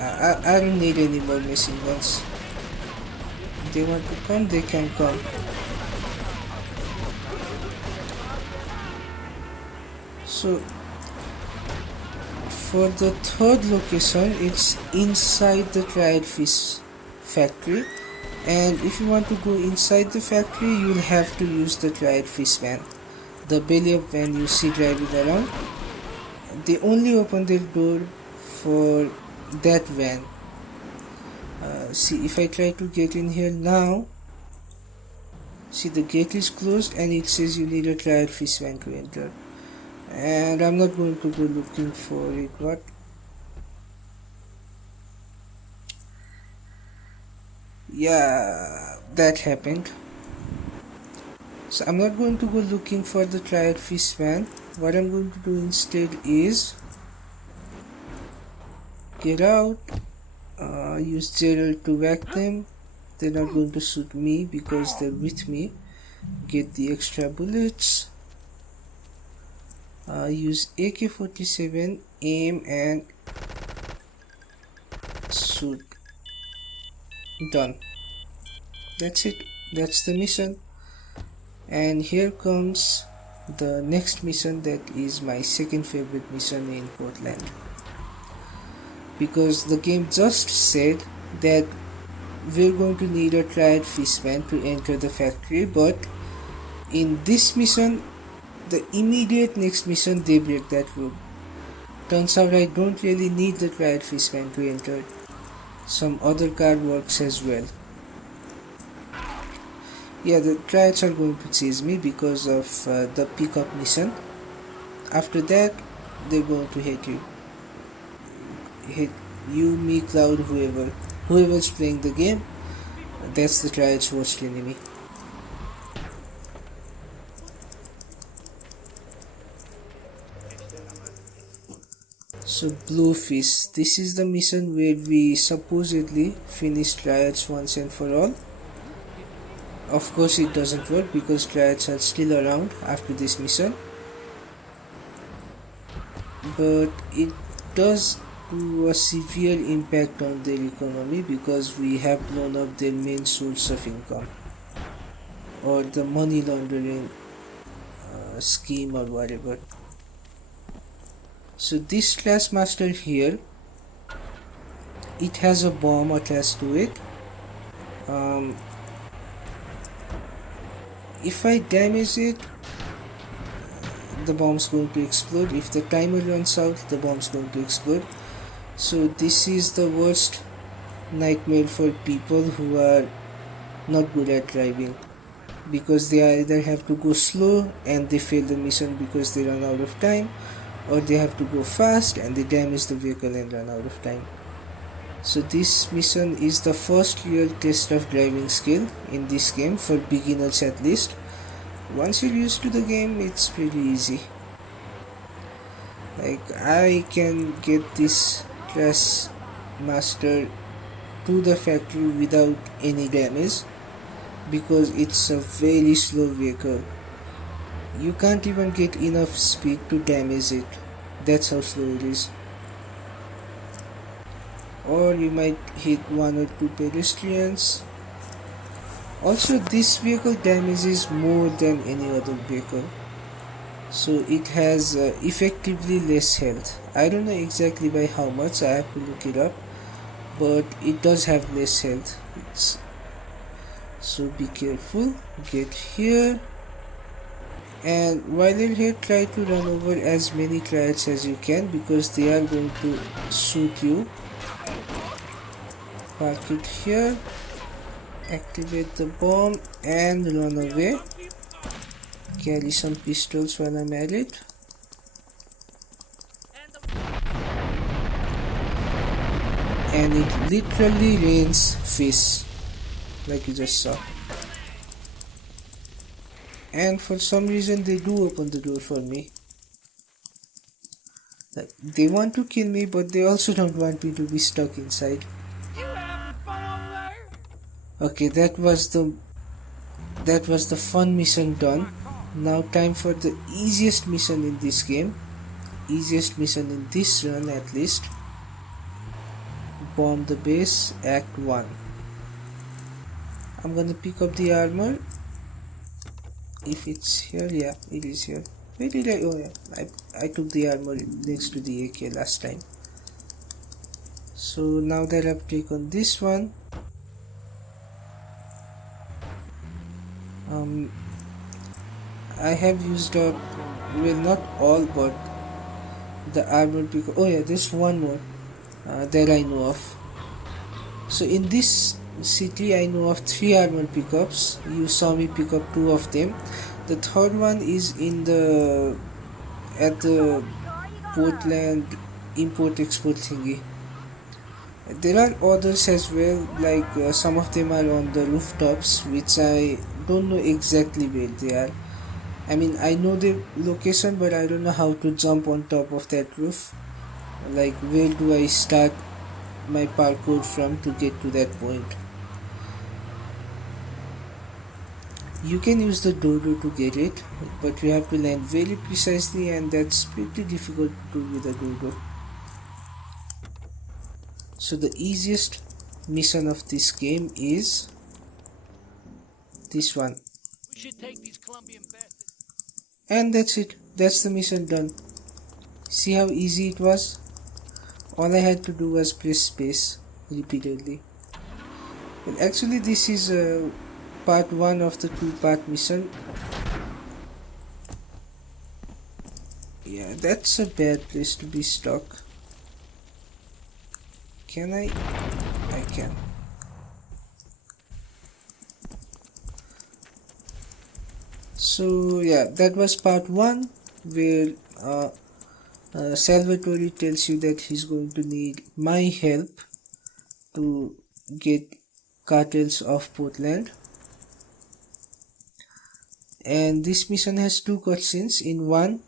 I don't need any more machine guns. If they want to come, they can come. So for the third location, it's inside the dried fish factory, and if you want to go inside the factory, you'll have to use the dried fish van, the belly up van you see driving around. They only open their door for that van, See, if I try to get in here now, see, the gate is closed and it says you need a triad fish van to enter. And I'm not going to go looking for it. What? Yeah, that happened. So I'm not going to go looking for the triad fish van. What I'm going to do instead is get out, use Gerald to whack them. They're not going to shoot me because they're with me. Get the extra bullets. Use AK-47, aim and shoot. Done. That's it. That's the mission. And here comes the next mission, that is my second favorite mission in Portland. Because the game just said that we're going to need a triad fish van to enter the factory, but in this mission, the immediate next mission, they break that rule. Turns out I don't really need the triad fish van to enter. Some other car works as well. Yeah, the triads are going to chase me because of the pickup mission. After that, they're going to hate you. Hate you, me, Cloud, whoever's playing the game. That's the triad's worst enemy. So Bluefish, this is the mission where we supposedly finish triads once and for all. Of course it doesn't work because triads are still around after this mission, but it does do a severe impact on their economy because we have blown up their main source of income, or the money laundering scheme or whatever. So this class master here, it has a bomb attached to it. If I damage it, the bomb's going to explode. If the timer runs out, the bomb's going to explode. So this is the worst nightmare for people who are not good at driving, because they either have to go slow and they fail the mission because they run out of time, or they have to go fast and they damage the vehicle and run out of time. So this mission is the first real test of driving skill in this game, for beginners at least. Once you're used to the game, it's pretty easy. Like, I can get this class master to the factory without any damage because it's a very slow vehicle. You can't even get enough speed to damage it. That's how slow it is. Or you might hit one or two pedestrians. Also, this vehicle damages more than any other vehicle, so it has effectively less health. I don't know exactly by how much, I have to look it up, but it does have less health. So be careful. Get here, and while you're here, try to run over as many triads as you can because they are going to shoot you. Park it here, activate the bomb and run away. Carry some pistols while I'm at it. And it literally rains fish, like you just saw. And for some reason they do open the door for me. Like, they want to kill me, but they also don't want me to be stuck inside. Okay, that was the fun mission done. Now time for the easiest mission in this game. Easiest mission in this run at least. Bomb the base, Act 1. I'm gonna pick up the armor. If it's here, yeah, it is here. Where did I? Oh yeah, I took the armor next to the AK last time. So now that I've taken this one, I have used up, well, not all, but the armor because, oh yeah, there's one more that I know of. So in this city I know of 3 armor pickups. You saw me pick up 2 of them. The third one is in the at the Portland import export thingy. There are others as well, like some of them are on the rooftops, which I don't know exactly where they are. I mean, I know the location, but I don't know how to jump on top of that roof. Like, where do I start my parkour from to get to that point? You can use the dodo to get it, but you have to land very precisely, and that's pretty difficult to do with a dodo. So the easiest mission of this game is this one. We should take these Colombian bastards. And that's it. That's the mission done. See how easy it was? All I had to do was press space repeatedly. Well, actually this is part 1 of the 2-part mission. Yeah, that's a bad place to be stuck. Can I? I can. So yeah, that was part 1, where Salvatore tells you that he's going to need my help to get cartels off Portland. And this mission has 2 cutscenes. In one,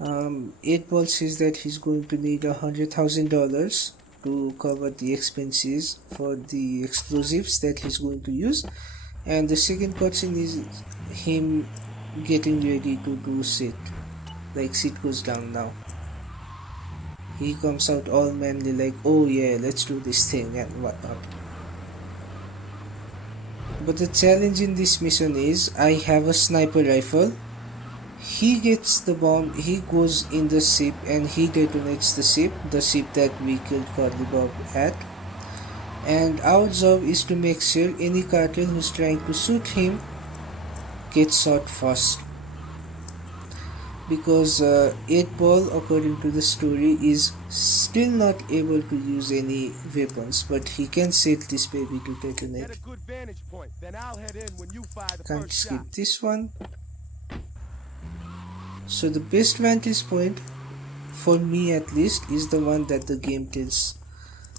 8-Ball says that he's going to need $100,000 to cover the expenses for the explosives that he's going to use, and the second cutscene is him getting ready to do sit. Like, sit goes down now. He comes out all manly like, oh yeah, let's do this thing and whatnot. But the challenge in this mission is I have a sniper rifle. He gets the bomb, he goes in the ship and he detonates the ship that we killed Curly Bob at. And our job is to make sure any cartel who's trying to shoot him gets shot first. Because 8-Ball, according to the story, is still not able to use any weapons, but he can set this baby to detonate. Get a good vantage point, then I'll head in when you fire the Can't first skip shot. this one. So the best vantage point, for me at least, is the one that the game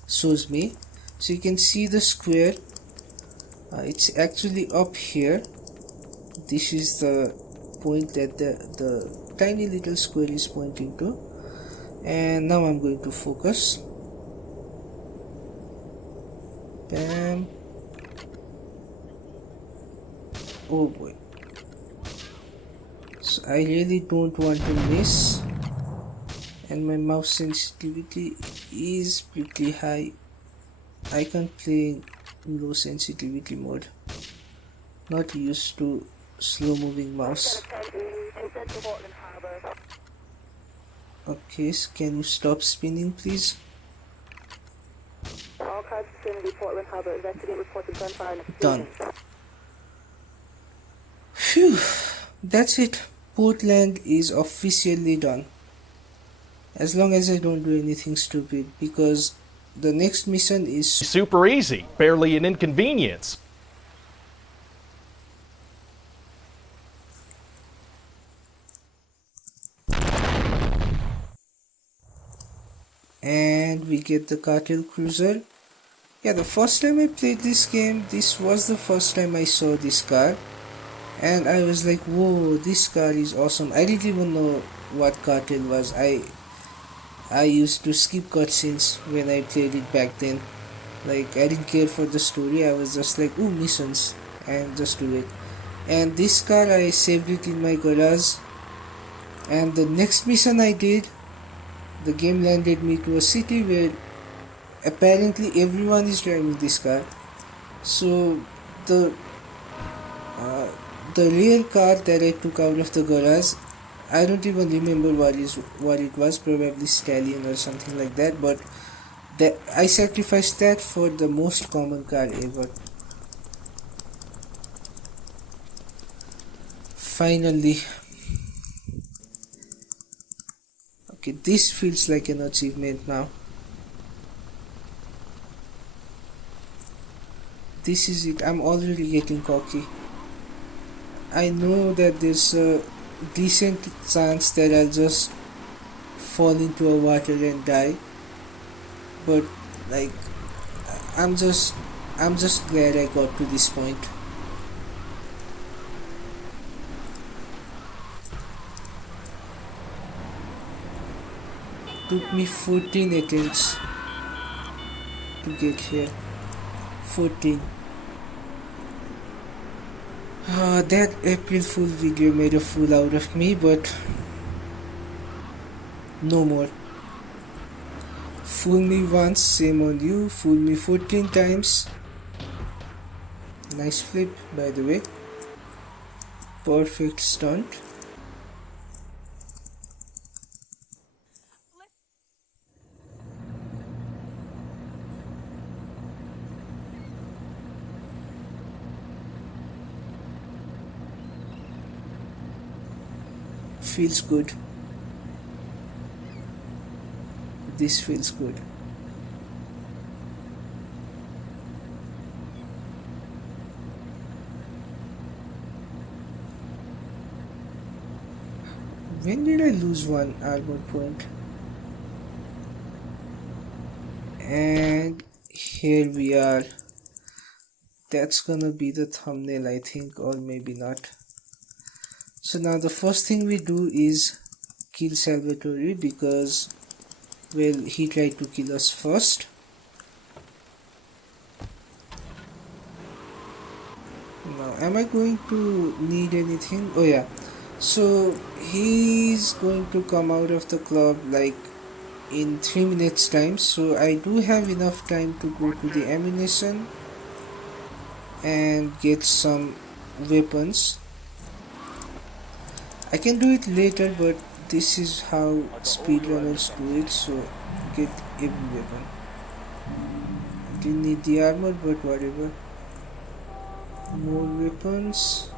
shows me. So you can see the square. It's actually up here. This is the point that the tiny little square is pointing to. And now I'm going to focus. Bam. Oh boy. So I really don't want to miss, and my mouse sensitivity is pretty high. I can't play in low sensitivity mode. Not used to slow moving mouse. Okay, so can you stop spinning please? Done. Phew, that's it. Portland is officially done. As long as I don't do anything stupid, because the next mission is super easy, barely an inconvenience. and we get the cartel cruiser. Yeah, the first time I played this game, this was the first time I saw this car, and I was like, whoa, this car is awesome. I didn't even know what cartel was. I used to skip cutscenes when I played it back then. Like, I didn't care for the story. I was just like, ooh, missions, and just do it. And this car, I saved it in my garage, and the next mission I did, the game landed me to a city where apparently everyone is driving this car. So the real car that I took out of the garage, I don't even remember what it was, probably Stallion or something like that, but I sacrificed that for the most common car ever. Finally. Okay, this feels like an achievement now. This is it. I'm already getting cocky. I know that there's a decent chance that I'll just fall into a water and die, but like I'm just glad I got to this point. Took me 14 attempts to get here. 14. That April Fool video made a fool out of me, but no more. Fool me once, shame on you. Fool me 14 times. Nice flip, by the way. Perfect stunt. Feels good. This feels good. When did I lose one armor point? And here we are. That's gonna be the thumbnail, I think, or maybe not. So now the first thing we do is kill Salvatore because, well, he tried to kill us first. Now, am I going to need anything? Oh yeah. So he's going to come out of the club like in 3 minutes time. So I do have enough time to go to the ammunition and get some weapons. I can do it later, but this is how speedrunners do it, so get every weapon. Didn't need the armor, but whatever. More weapons.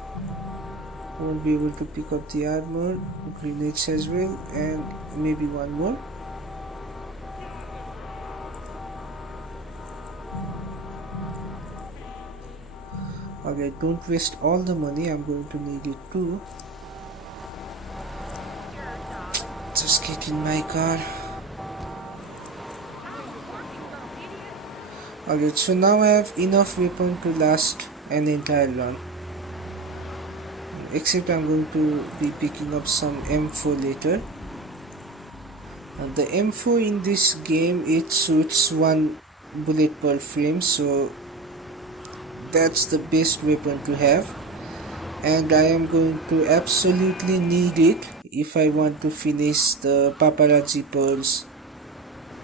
Won't be able to pick up the armor. Grenades as well, and maybe one more. Alright, don't waste all the money, I'm going to need it too. Just get in my car. Alright, so now I have enough weapon to last an entire run. Except I'm going to be picking up some M4 later. The M4 in this game, it shoots 1 bullet per frame, so that's the best weapon to have. And I am going to absolutely need it if I want to finish the paparazzi pearls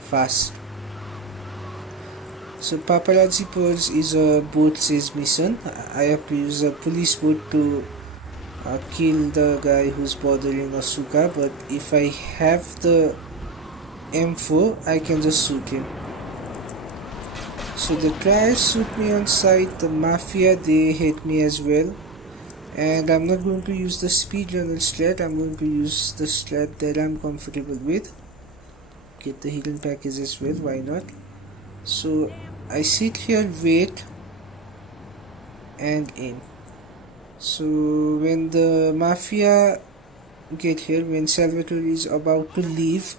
fast. So paparazzi pearls is a boat chase mission. I have to use a police boat to kill the guy who's bothering Asuka, but if I have the M4 I can just shoot him. So the trials shoot me on sight, the mafia, they hate me as well. And I'm not going to use the speedrunner strat, I'm going to use the strat that I'm comfortable with. Get the hidden package as well, why not? So I sit here, wait, and aim. So when the mafia get here, when Salvatore is about to leave,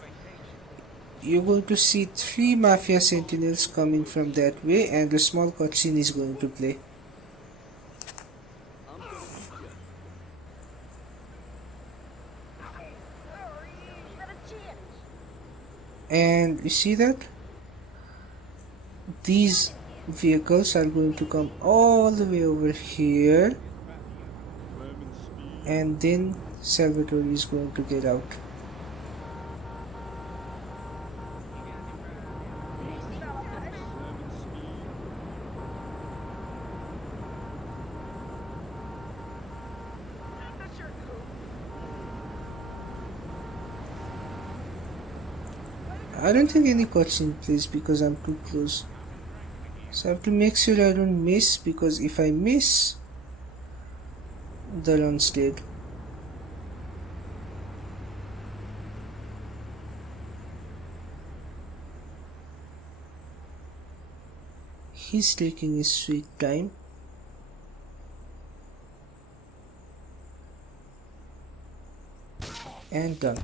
you're going to see 3 mafia sentinels coming from that way, and a small cutscene is going to play. And you see that these vehicles are going to come all the way over here, and then Salvatore is going to get out. I don't think any cutscene plays because I'm too close. So I have to make sure I don't miss, because if I miss, the run's dead. He's taking his sweet time. And done.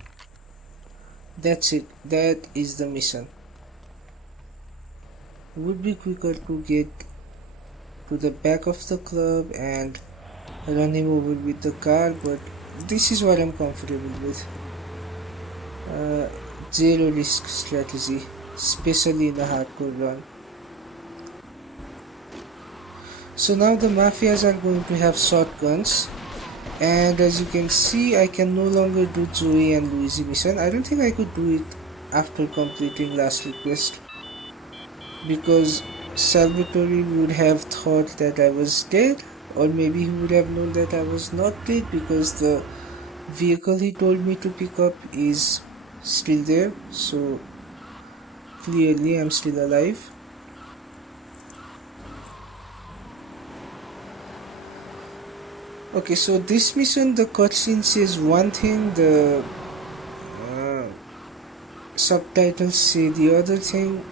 That's it. That is the mission. Would be quicker to get to the back of the club and run him over with the car, but this is what I'm comfortable with. Zero risk strategy, especially in a hardcore run. So now the mafias are going to have shotguns, and as you can see, I can no longer do Joey and Luigi mission. I don't think I could do it after completing last request, because Salvatore would have thought that I was dead, or maybe he would have known that I was not dead, because the vehicle he told me to pick up is still there, so clearly I'm still alive. Okay, so this mission, the cutscene says one thing, the subtitles say the other thing.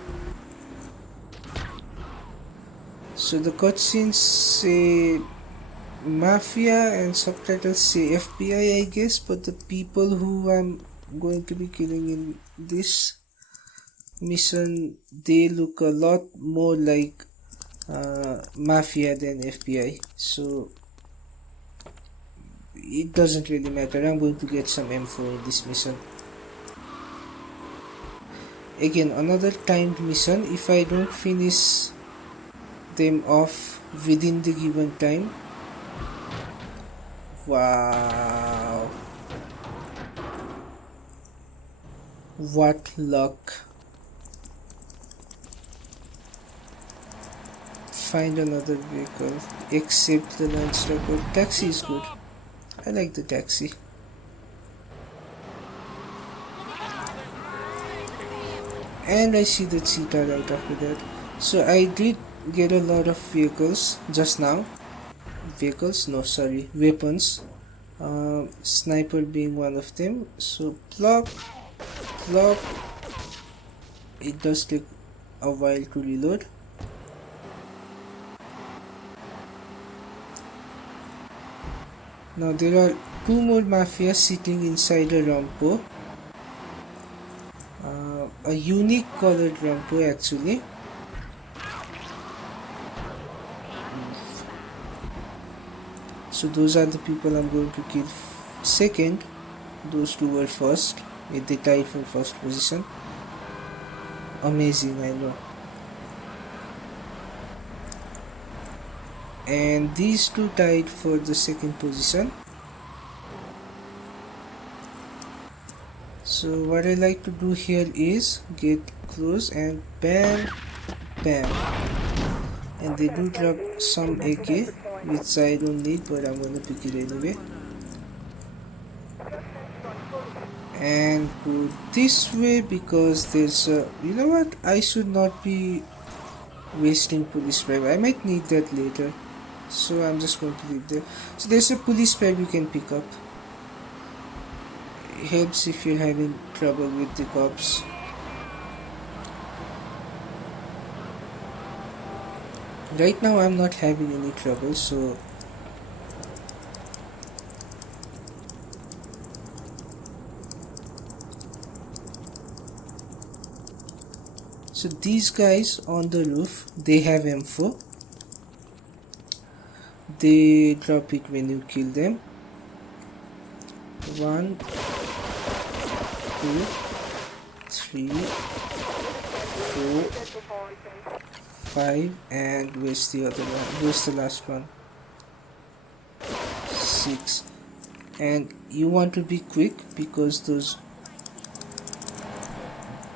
So the cutscenes say Mafia and subtitles say FBI, I guess, but the people who I'm going to be killing in this mission, they look a lot more like Mafia than FBI, so it doesn't really matter. I'm going to get some M4 in this mission. Again, another timed mission. If I don't finish them off within the given time, wow, what luck. Find another vehicle except the non-stopper. Taxi is good. I like the taxi. And I see the cheetah right after that. So I did get a lot of vehicles just now. Vehicles? No, sorry, weapons. Sniper being one of them. So plop, plop. It does take a while to reload. Now there are two more mafias sitting inside a Rampo. A unique colored Rampo actually. So those are the people I'm going to kill second. Those two were first. They tied for first position. Amazing, I know. And these two tied for the second position. So what I like to do here is get close and bam, bam. And they do drop some AK, which I don't need, but I'm gonna pick it anyway. And go this way because there's a, you know what, I should not be wasting police pipe. I might need that later, so I'm just going to leave there. So there's a police pipe you can pick up. It helps if you're having trouble with the cops. Right now I'm not having any trouble, so these guys on the roof, they have M4. They drop it when you kill them. 1, 2, 3, 4, 5, and where's the other one? Where's the last one? 6. And you want to be quick because those,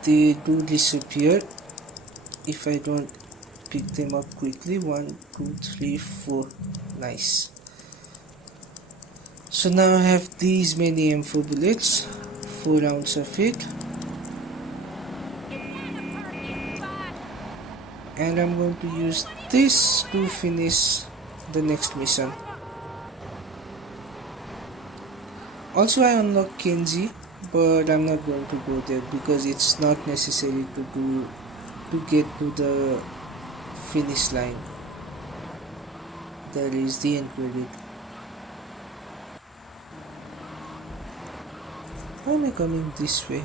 they do disappear if I don't pick them up quickly. 1, 2, 3, 4. Nice. So now I have these many M4 bullets, 4 rounds of it, and I'm going to use this to finish the next mission. Also I unlocked Kenji, but I'm not going to go there because it's not necessary to get to the finish line. That is the end credit. Why am I coming this way?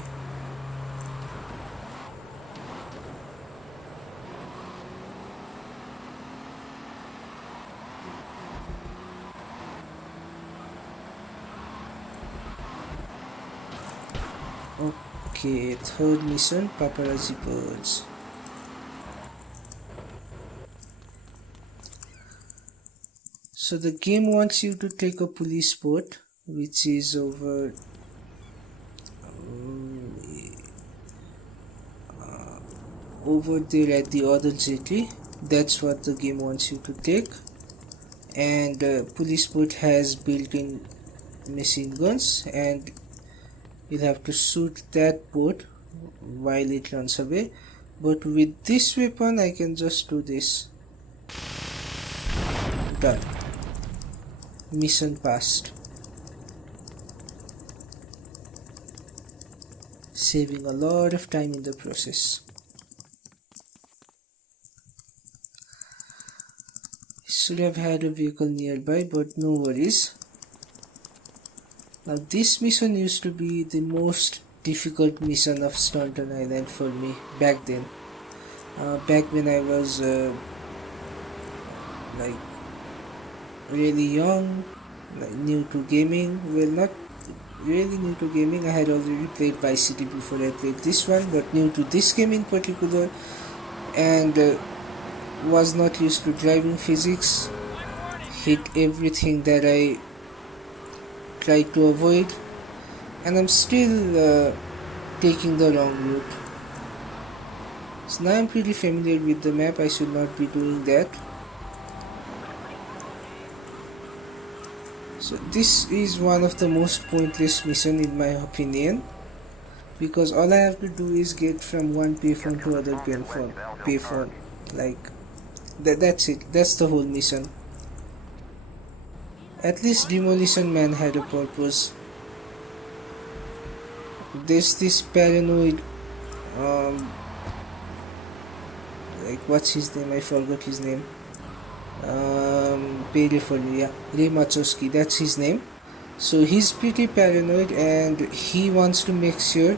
Okay, third mission, paparazzi birds. So the game wants you to take a police boat, which is over there at the other jetty. That's what the game wants you to take. And police boat has built-in machine guns, and you'll have to shoot that boat while it runs away. But with this weapon I can just do this. Done. Mission passed. Saving a lot of time in the process. Should have had a vehicle nearby, but no worries. Now this mission used to be the most difficult mission of Staunton Island for me back then. Back when I was like really young, like new to gaming. Well, not really new to gaming. I had already played Vice City before I played this one, but new to this game in particular, and was not used to driving physics. Hit everything that I tried to avoid, and I'm still taking the wrong route. So now I'm pretty familiar with the map. I should not be doing that. So this is one of the most pointless mission in my opinion, because all I have to do is get from one payphone to other payphone. Like that's it. That's the whole mission. At least Demolition Man had a purpose. There's this paranoid, like what's his name? I forgot his name. Ray Machowski, that's his name. So he's pretty paranoid, and he wants to make sure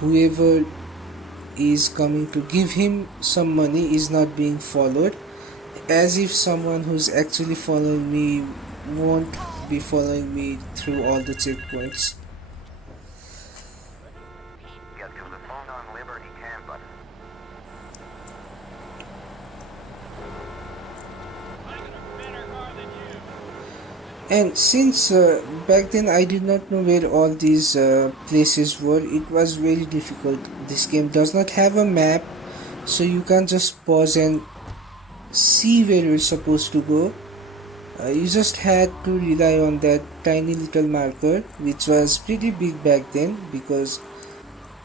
whoever is coming to give him some money is not being followed, as if someone who's actually following me won't be following me through all the checkpoints. Get to the phone on Liberty campus. And since back then I did not know where all these places were, it was very difficult. This game does not have a map, so you can't just pause and see where you're supposed to go. You just had to rely on that tiny little marker, which was pretty big back then, because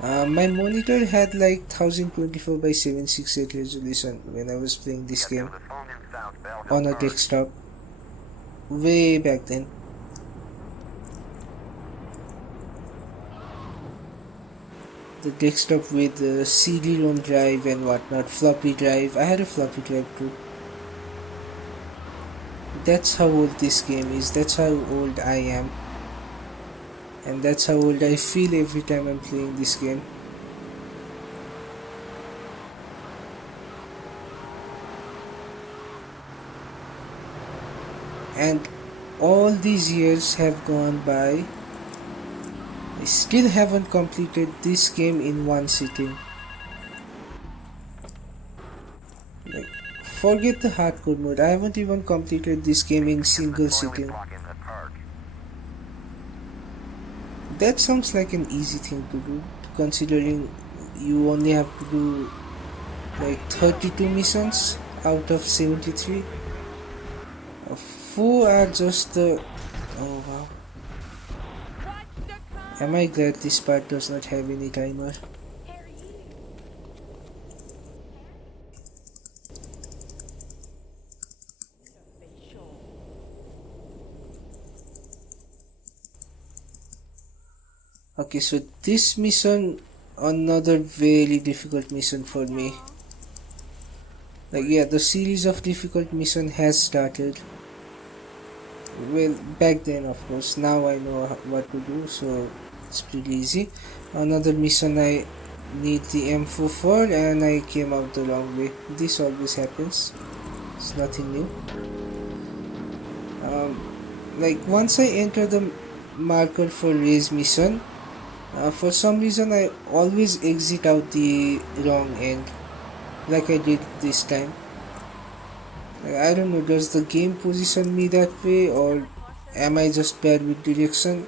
my monitor had like 1024 by 768 resolution when I was playing this game on a desktop way back then. The desktop with the CD-ROM drive and whatnot, floppy drive. I had a floppy drive too. That's how old this game is. That's how old I am, and that's how old I feel every time I'm playing this game. And all these years have gone by. I still haven't completed this game in one sitting. Like, forget the hardcore mode. I haven't even completed this game in single sitting. That sounds like an easy thing to do, considering you only have to do like 32 missions out of 73. 4 are just the... Oh wow. Am I glad this part does not have any timer? Okay, so this mission, another very difficult mission for me. Like, yeah, the series of difficult mission has started. Well, back then, of course. Now I know what to do, so it's pretty easy. Another mission I need the M4 for, and I came out the wrong way. This always happens. It's nothing new. Like, once I enter the marker for raise mission, for some reason I always exit out the wrong end, like I did this time. I don't know, does the game position me that way, or am I just bad with direction?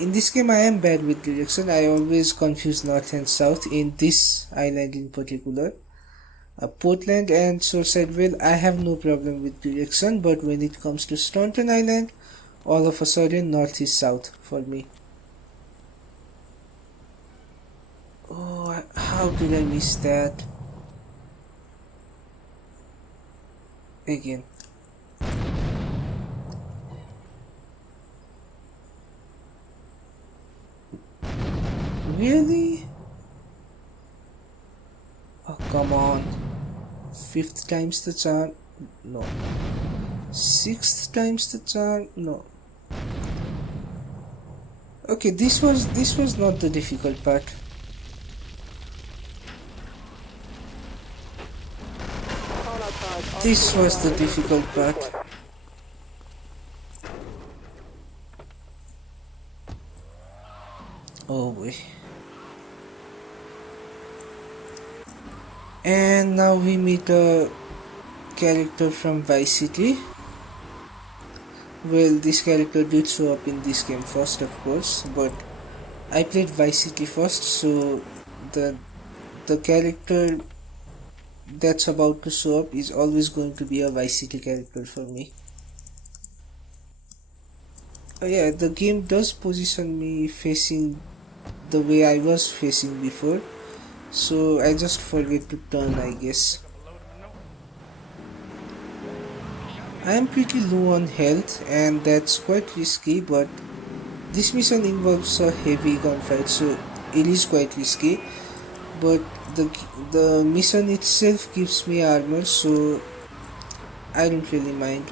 In this game I am bad with direction. I always confuse north and south in this island in particular. Portland and Shoreside, well, I have no problem with direction, but when it comes to Staunton Island, all of a sudden north is south for me. Oh, how did I miss that? Again. Really? Oh, come on. 5th time's the charm? No. 6th time's the charm? No. Okay, this was not the difficult part. This was the difficult part. Oh boy. And now we meet a character from Vice City. Well, this character did show up in this game first, of course, but I played Vice City first, so the character that's about to show up is always going to be a Vice City character for me. Oh yeah, the game does position me facing the way I was facing before, so I just forget to turn, I guess. I am pretty low on health, and that's quite risky, but this mission involves a heavy gunfight, so it is quite risky. But the mission itself gives me armor, so I don't really mind.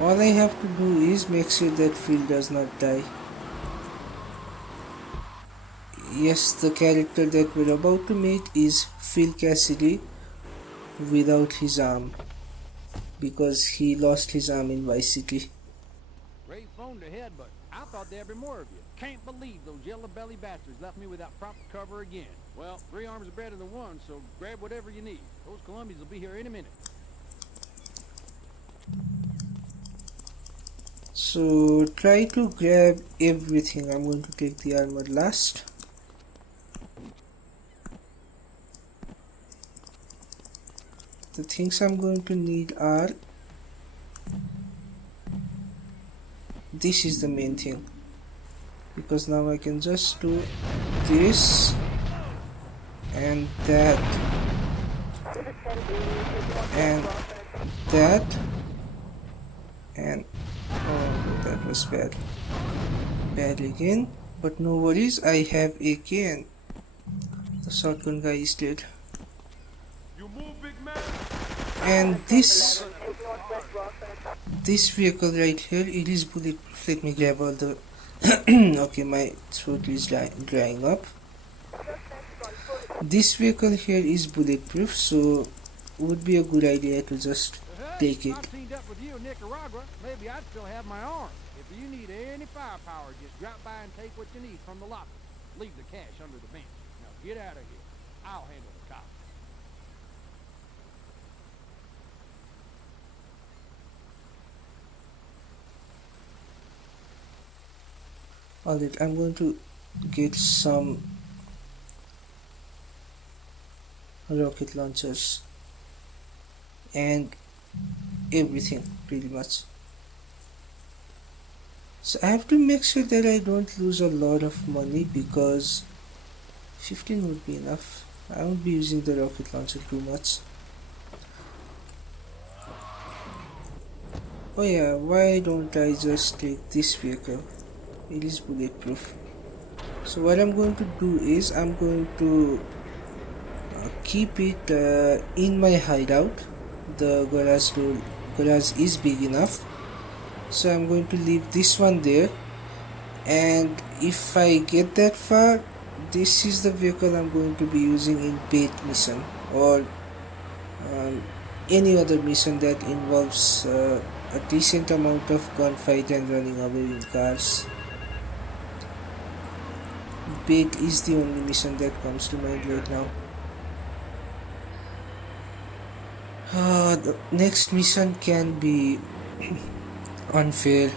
All I have to do is make sure that Phil does not die. Yes, the character that we're about to meet is Phil Cassidy without his arm, because he lost his arm in Vice City. Great phone ahead, but I thought there'd be more of you. Can't believe those yellow belly bastards left me without proper cover again. Well, 3 arms are better than 1, so grab whatever you need. Those Colombians will be here any minute. So try to grab everything. I'm going to take the armor last. The things I'm going to need are, this is the main thing, because now I can just do this and that and that, and oh, that was bad again, but no worries, I have AK and the shotgun guy is dead. And this vehicle right here, it is bulletproof. Let me grab all the okay, my throat is drying up. This vehicle here is bulletproof, so would be a good idea to just take it. I teamed up with you in Nicaragua. Maybe I'd still have my arm. If you need any firepower, just drop by and take what you need from the locker. Leave the cash under the bench. Now get out of here. I'll handle the cops. Alright, I'm going to get some rocket launchers and everything pretty much. So I have to make sure that I don't lose a lot of money, because 15 would be enough. I won't be using the rocket launcher too much. Oh yeah, why don't I just take this vehicle? It is bulletproof. So what I'm going to do is I'm going to keep it in my hideout. The garage is big enough, so I'm going to leave this one there. And if I get that far, this is the vehicle I'm going to be using in bait mission or any other mission that involves a decent amount of gunfight and running away in cars. Bait is the only mission that comes to mind right now. The next mission can be unfair.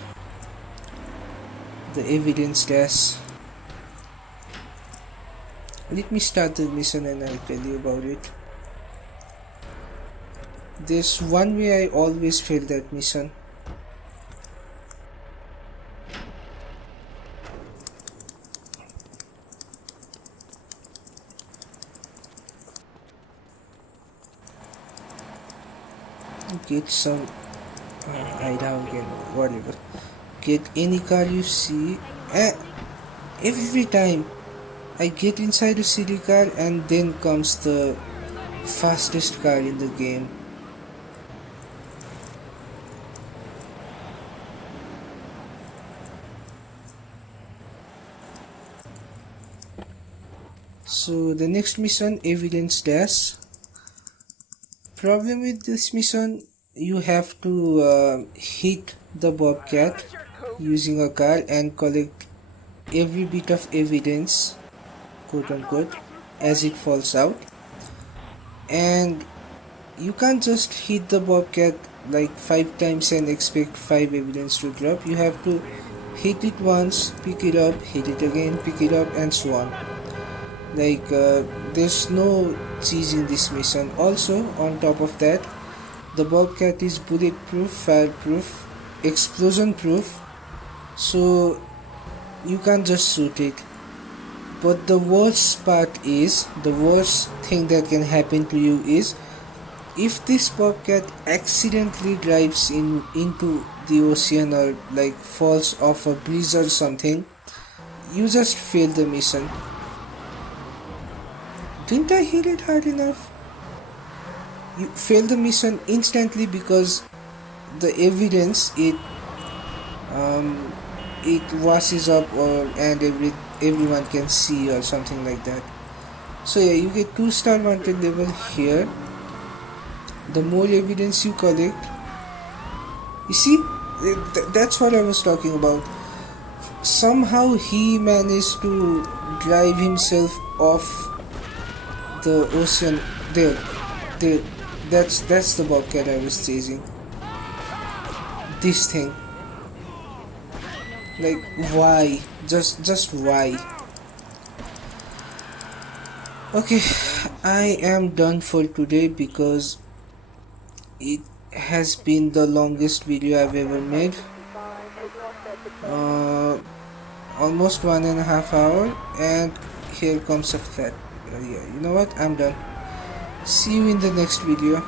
The evidence dash. Let me start the mission and I'll tell you about it. There's one way I always fail that mission. Get some hideout again, whatever. Get any car you see. Every time I get inside a city car and then comes the fastest car in the game. So the next mission, evidence dash. Problem with this mission, you have to hit the bobcat using a car and collect every bit of evidence, quote unquote, as it falls out. And you can't just hit the bobcat like 5 times and expect 5 evidence to drop. You have to hit it once, pick it up, hit it again, pick it up, and so on. Like there's no cheesing this mission. Also, on top of that, the bobcat is bulletproof, fireproof, explosion proof, so you can't just shoot it. But the worst part is, the worst thing that can happen to you is, if this bobcat accidentally drives into the ocean or like falls off a bridge or something, you just fail the mission. Didn't I hit it hard enough? You fail the mission instantly because the evidence it washes up and everyone can see or something like that. So yeah, you get 2-star wanted level here. The more evidence you collect, you see, that's what I was talking about. Somehow he managed to drive himself off the ocean. There, that's the bobcat I was chasing. This thing, like, why? Just why? Okay, I am done for today because it has been the longest video I've ever made. Almost 1.5 hours, and here comes a flat. Yeah, you know what? I'm done. See you in the next video.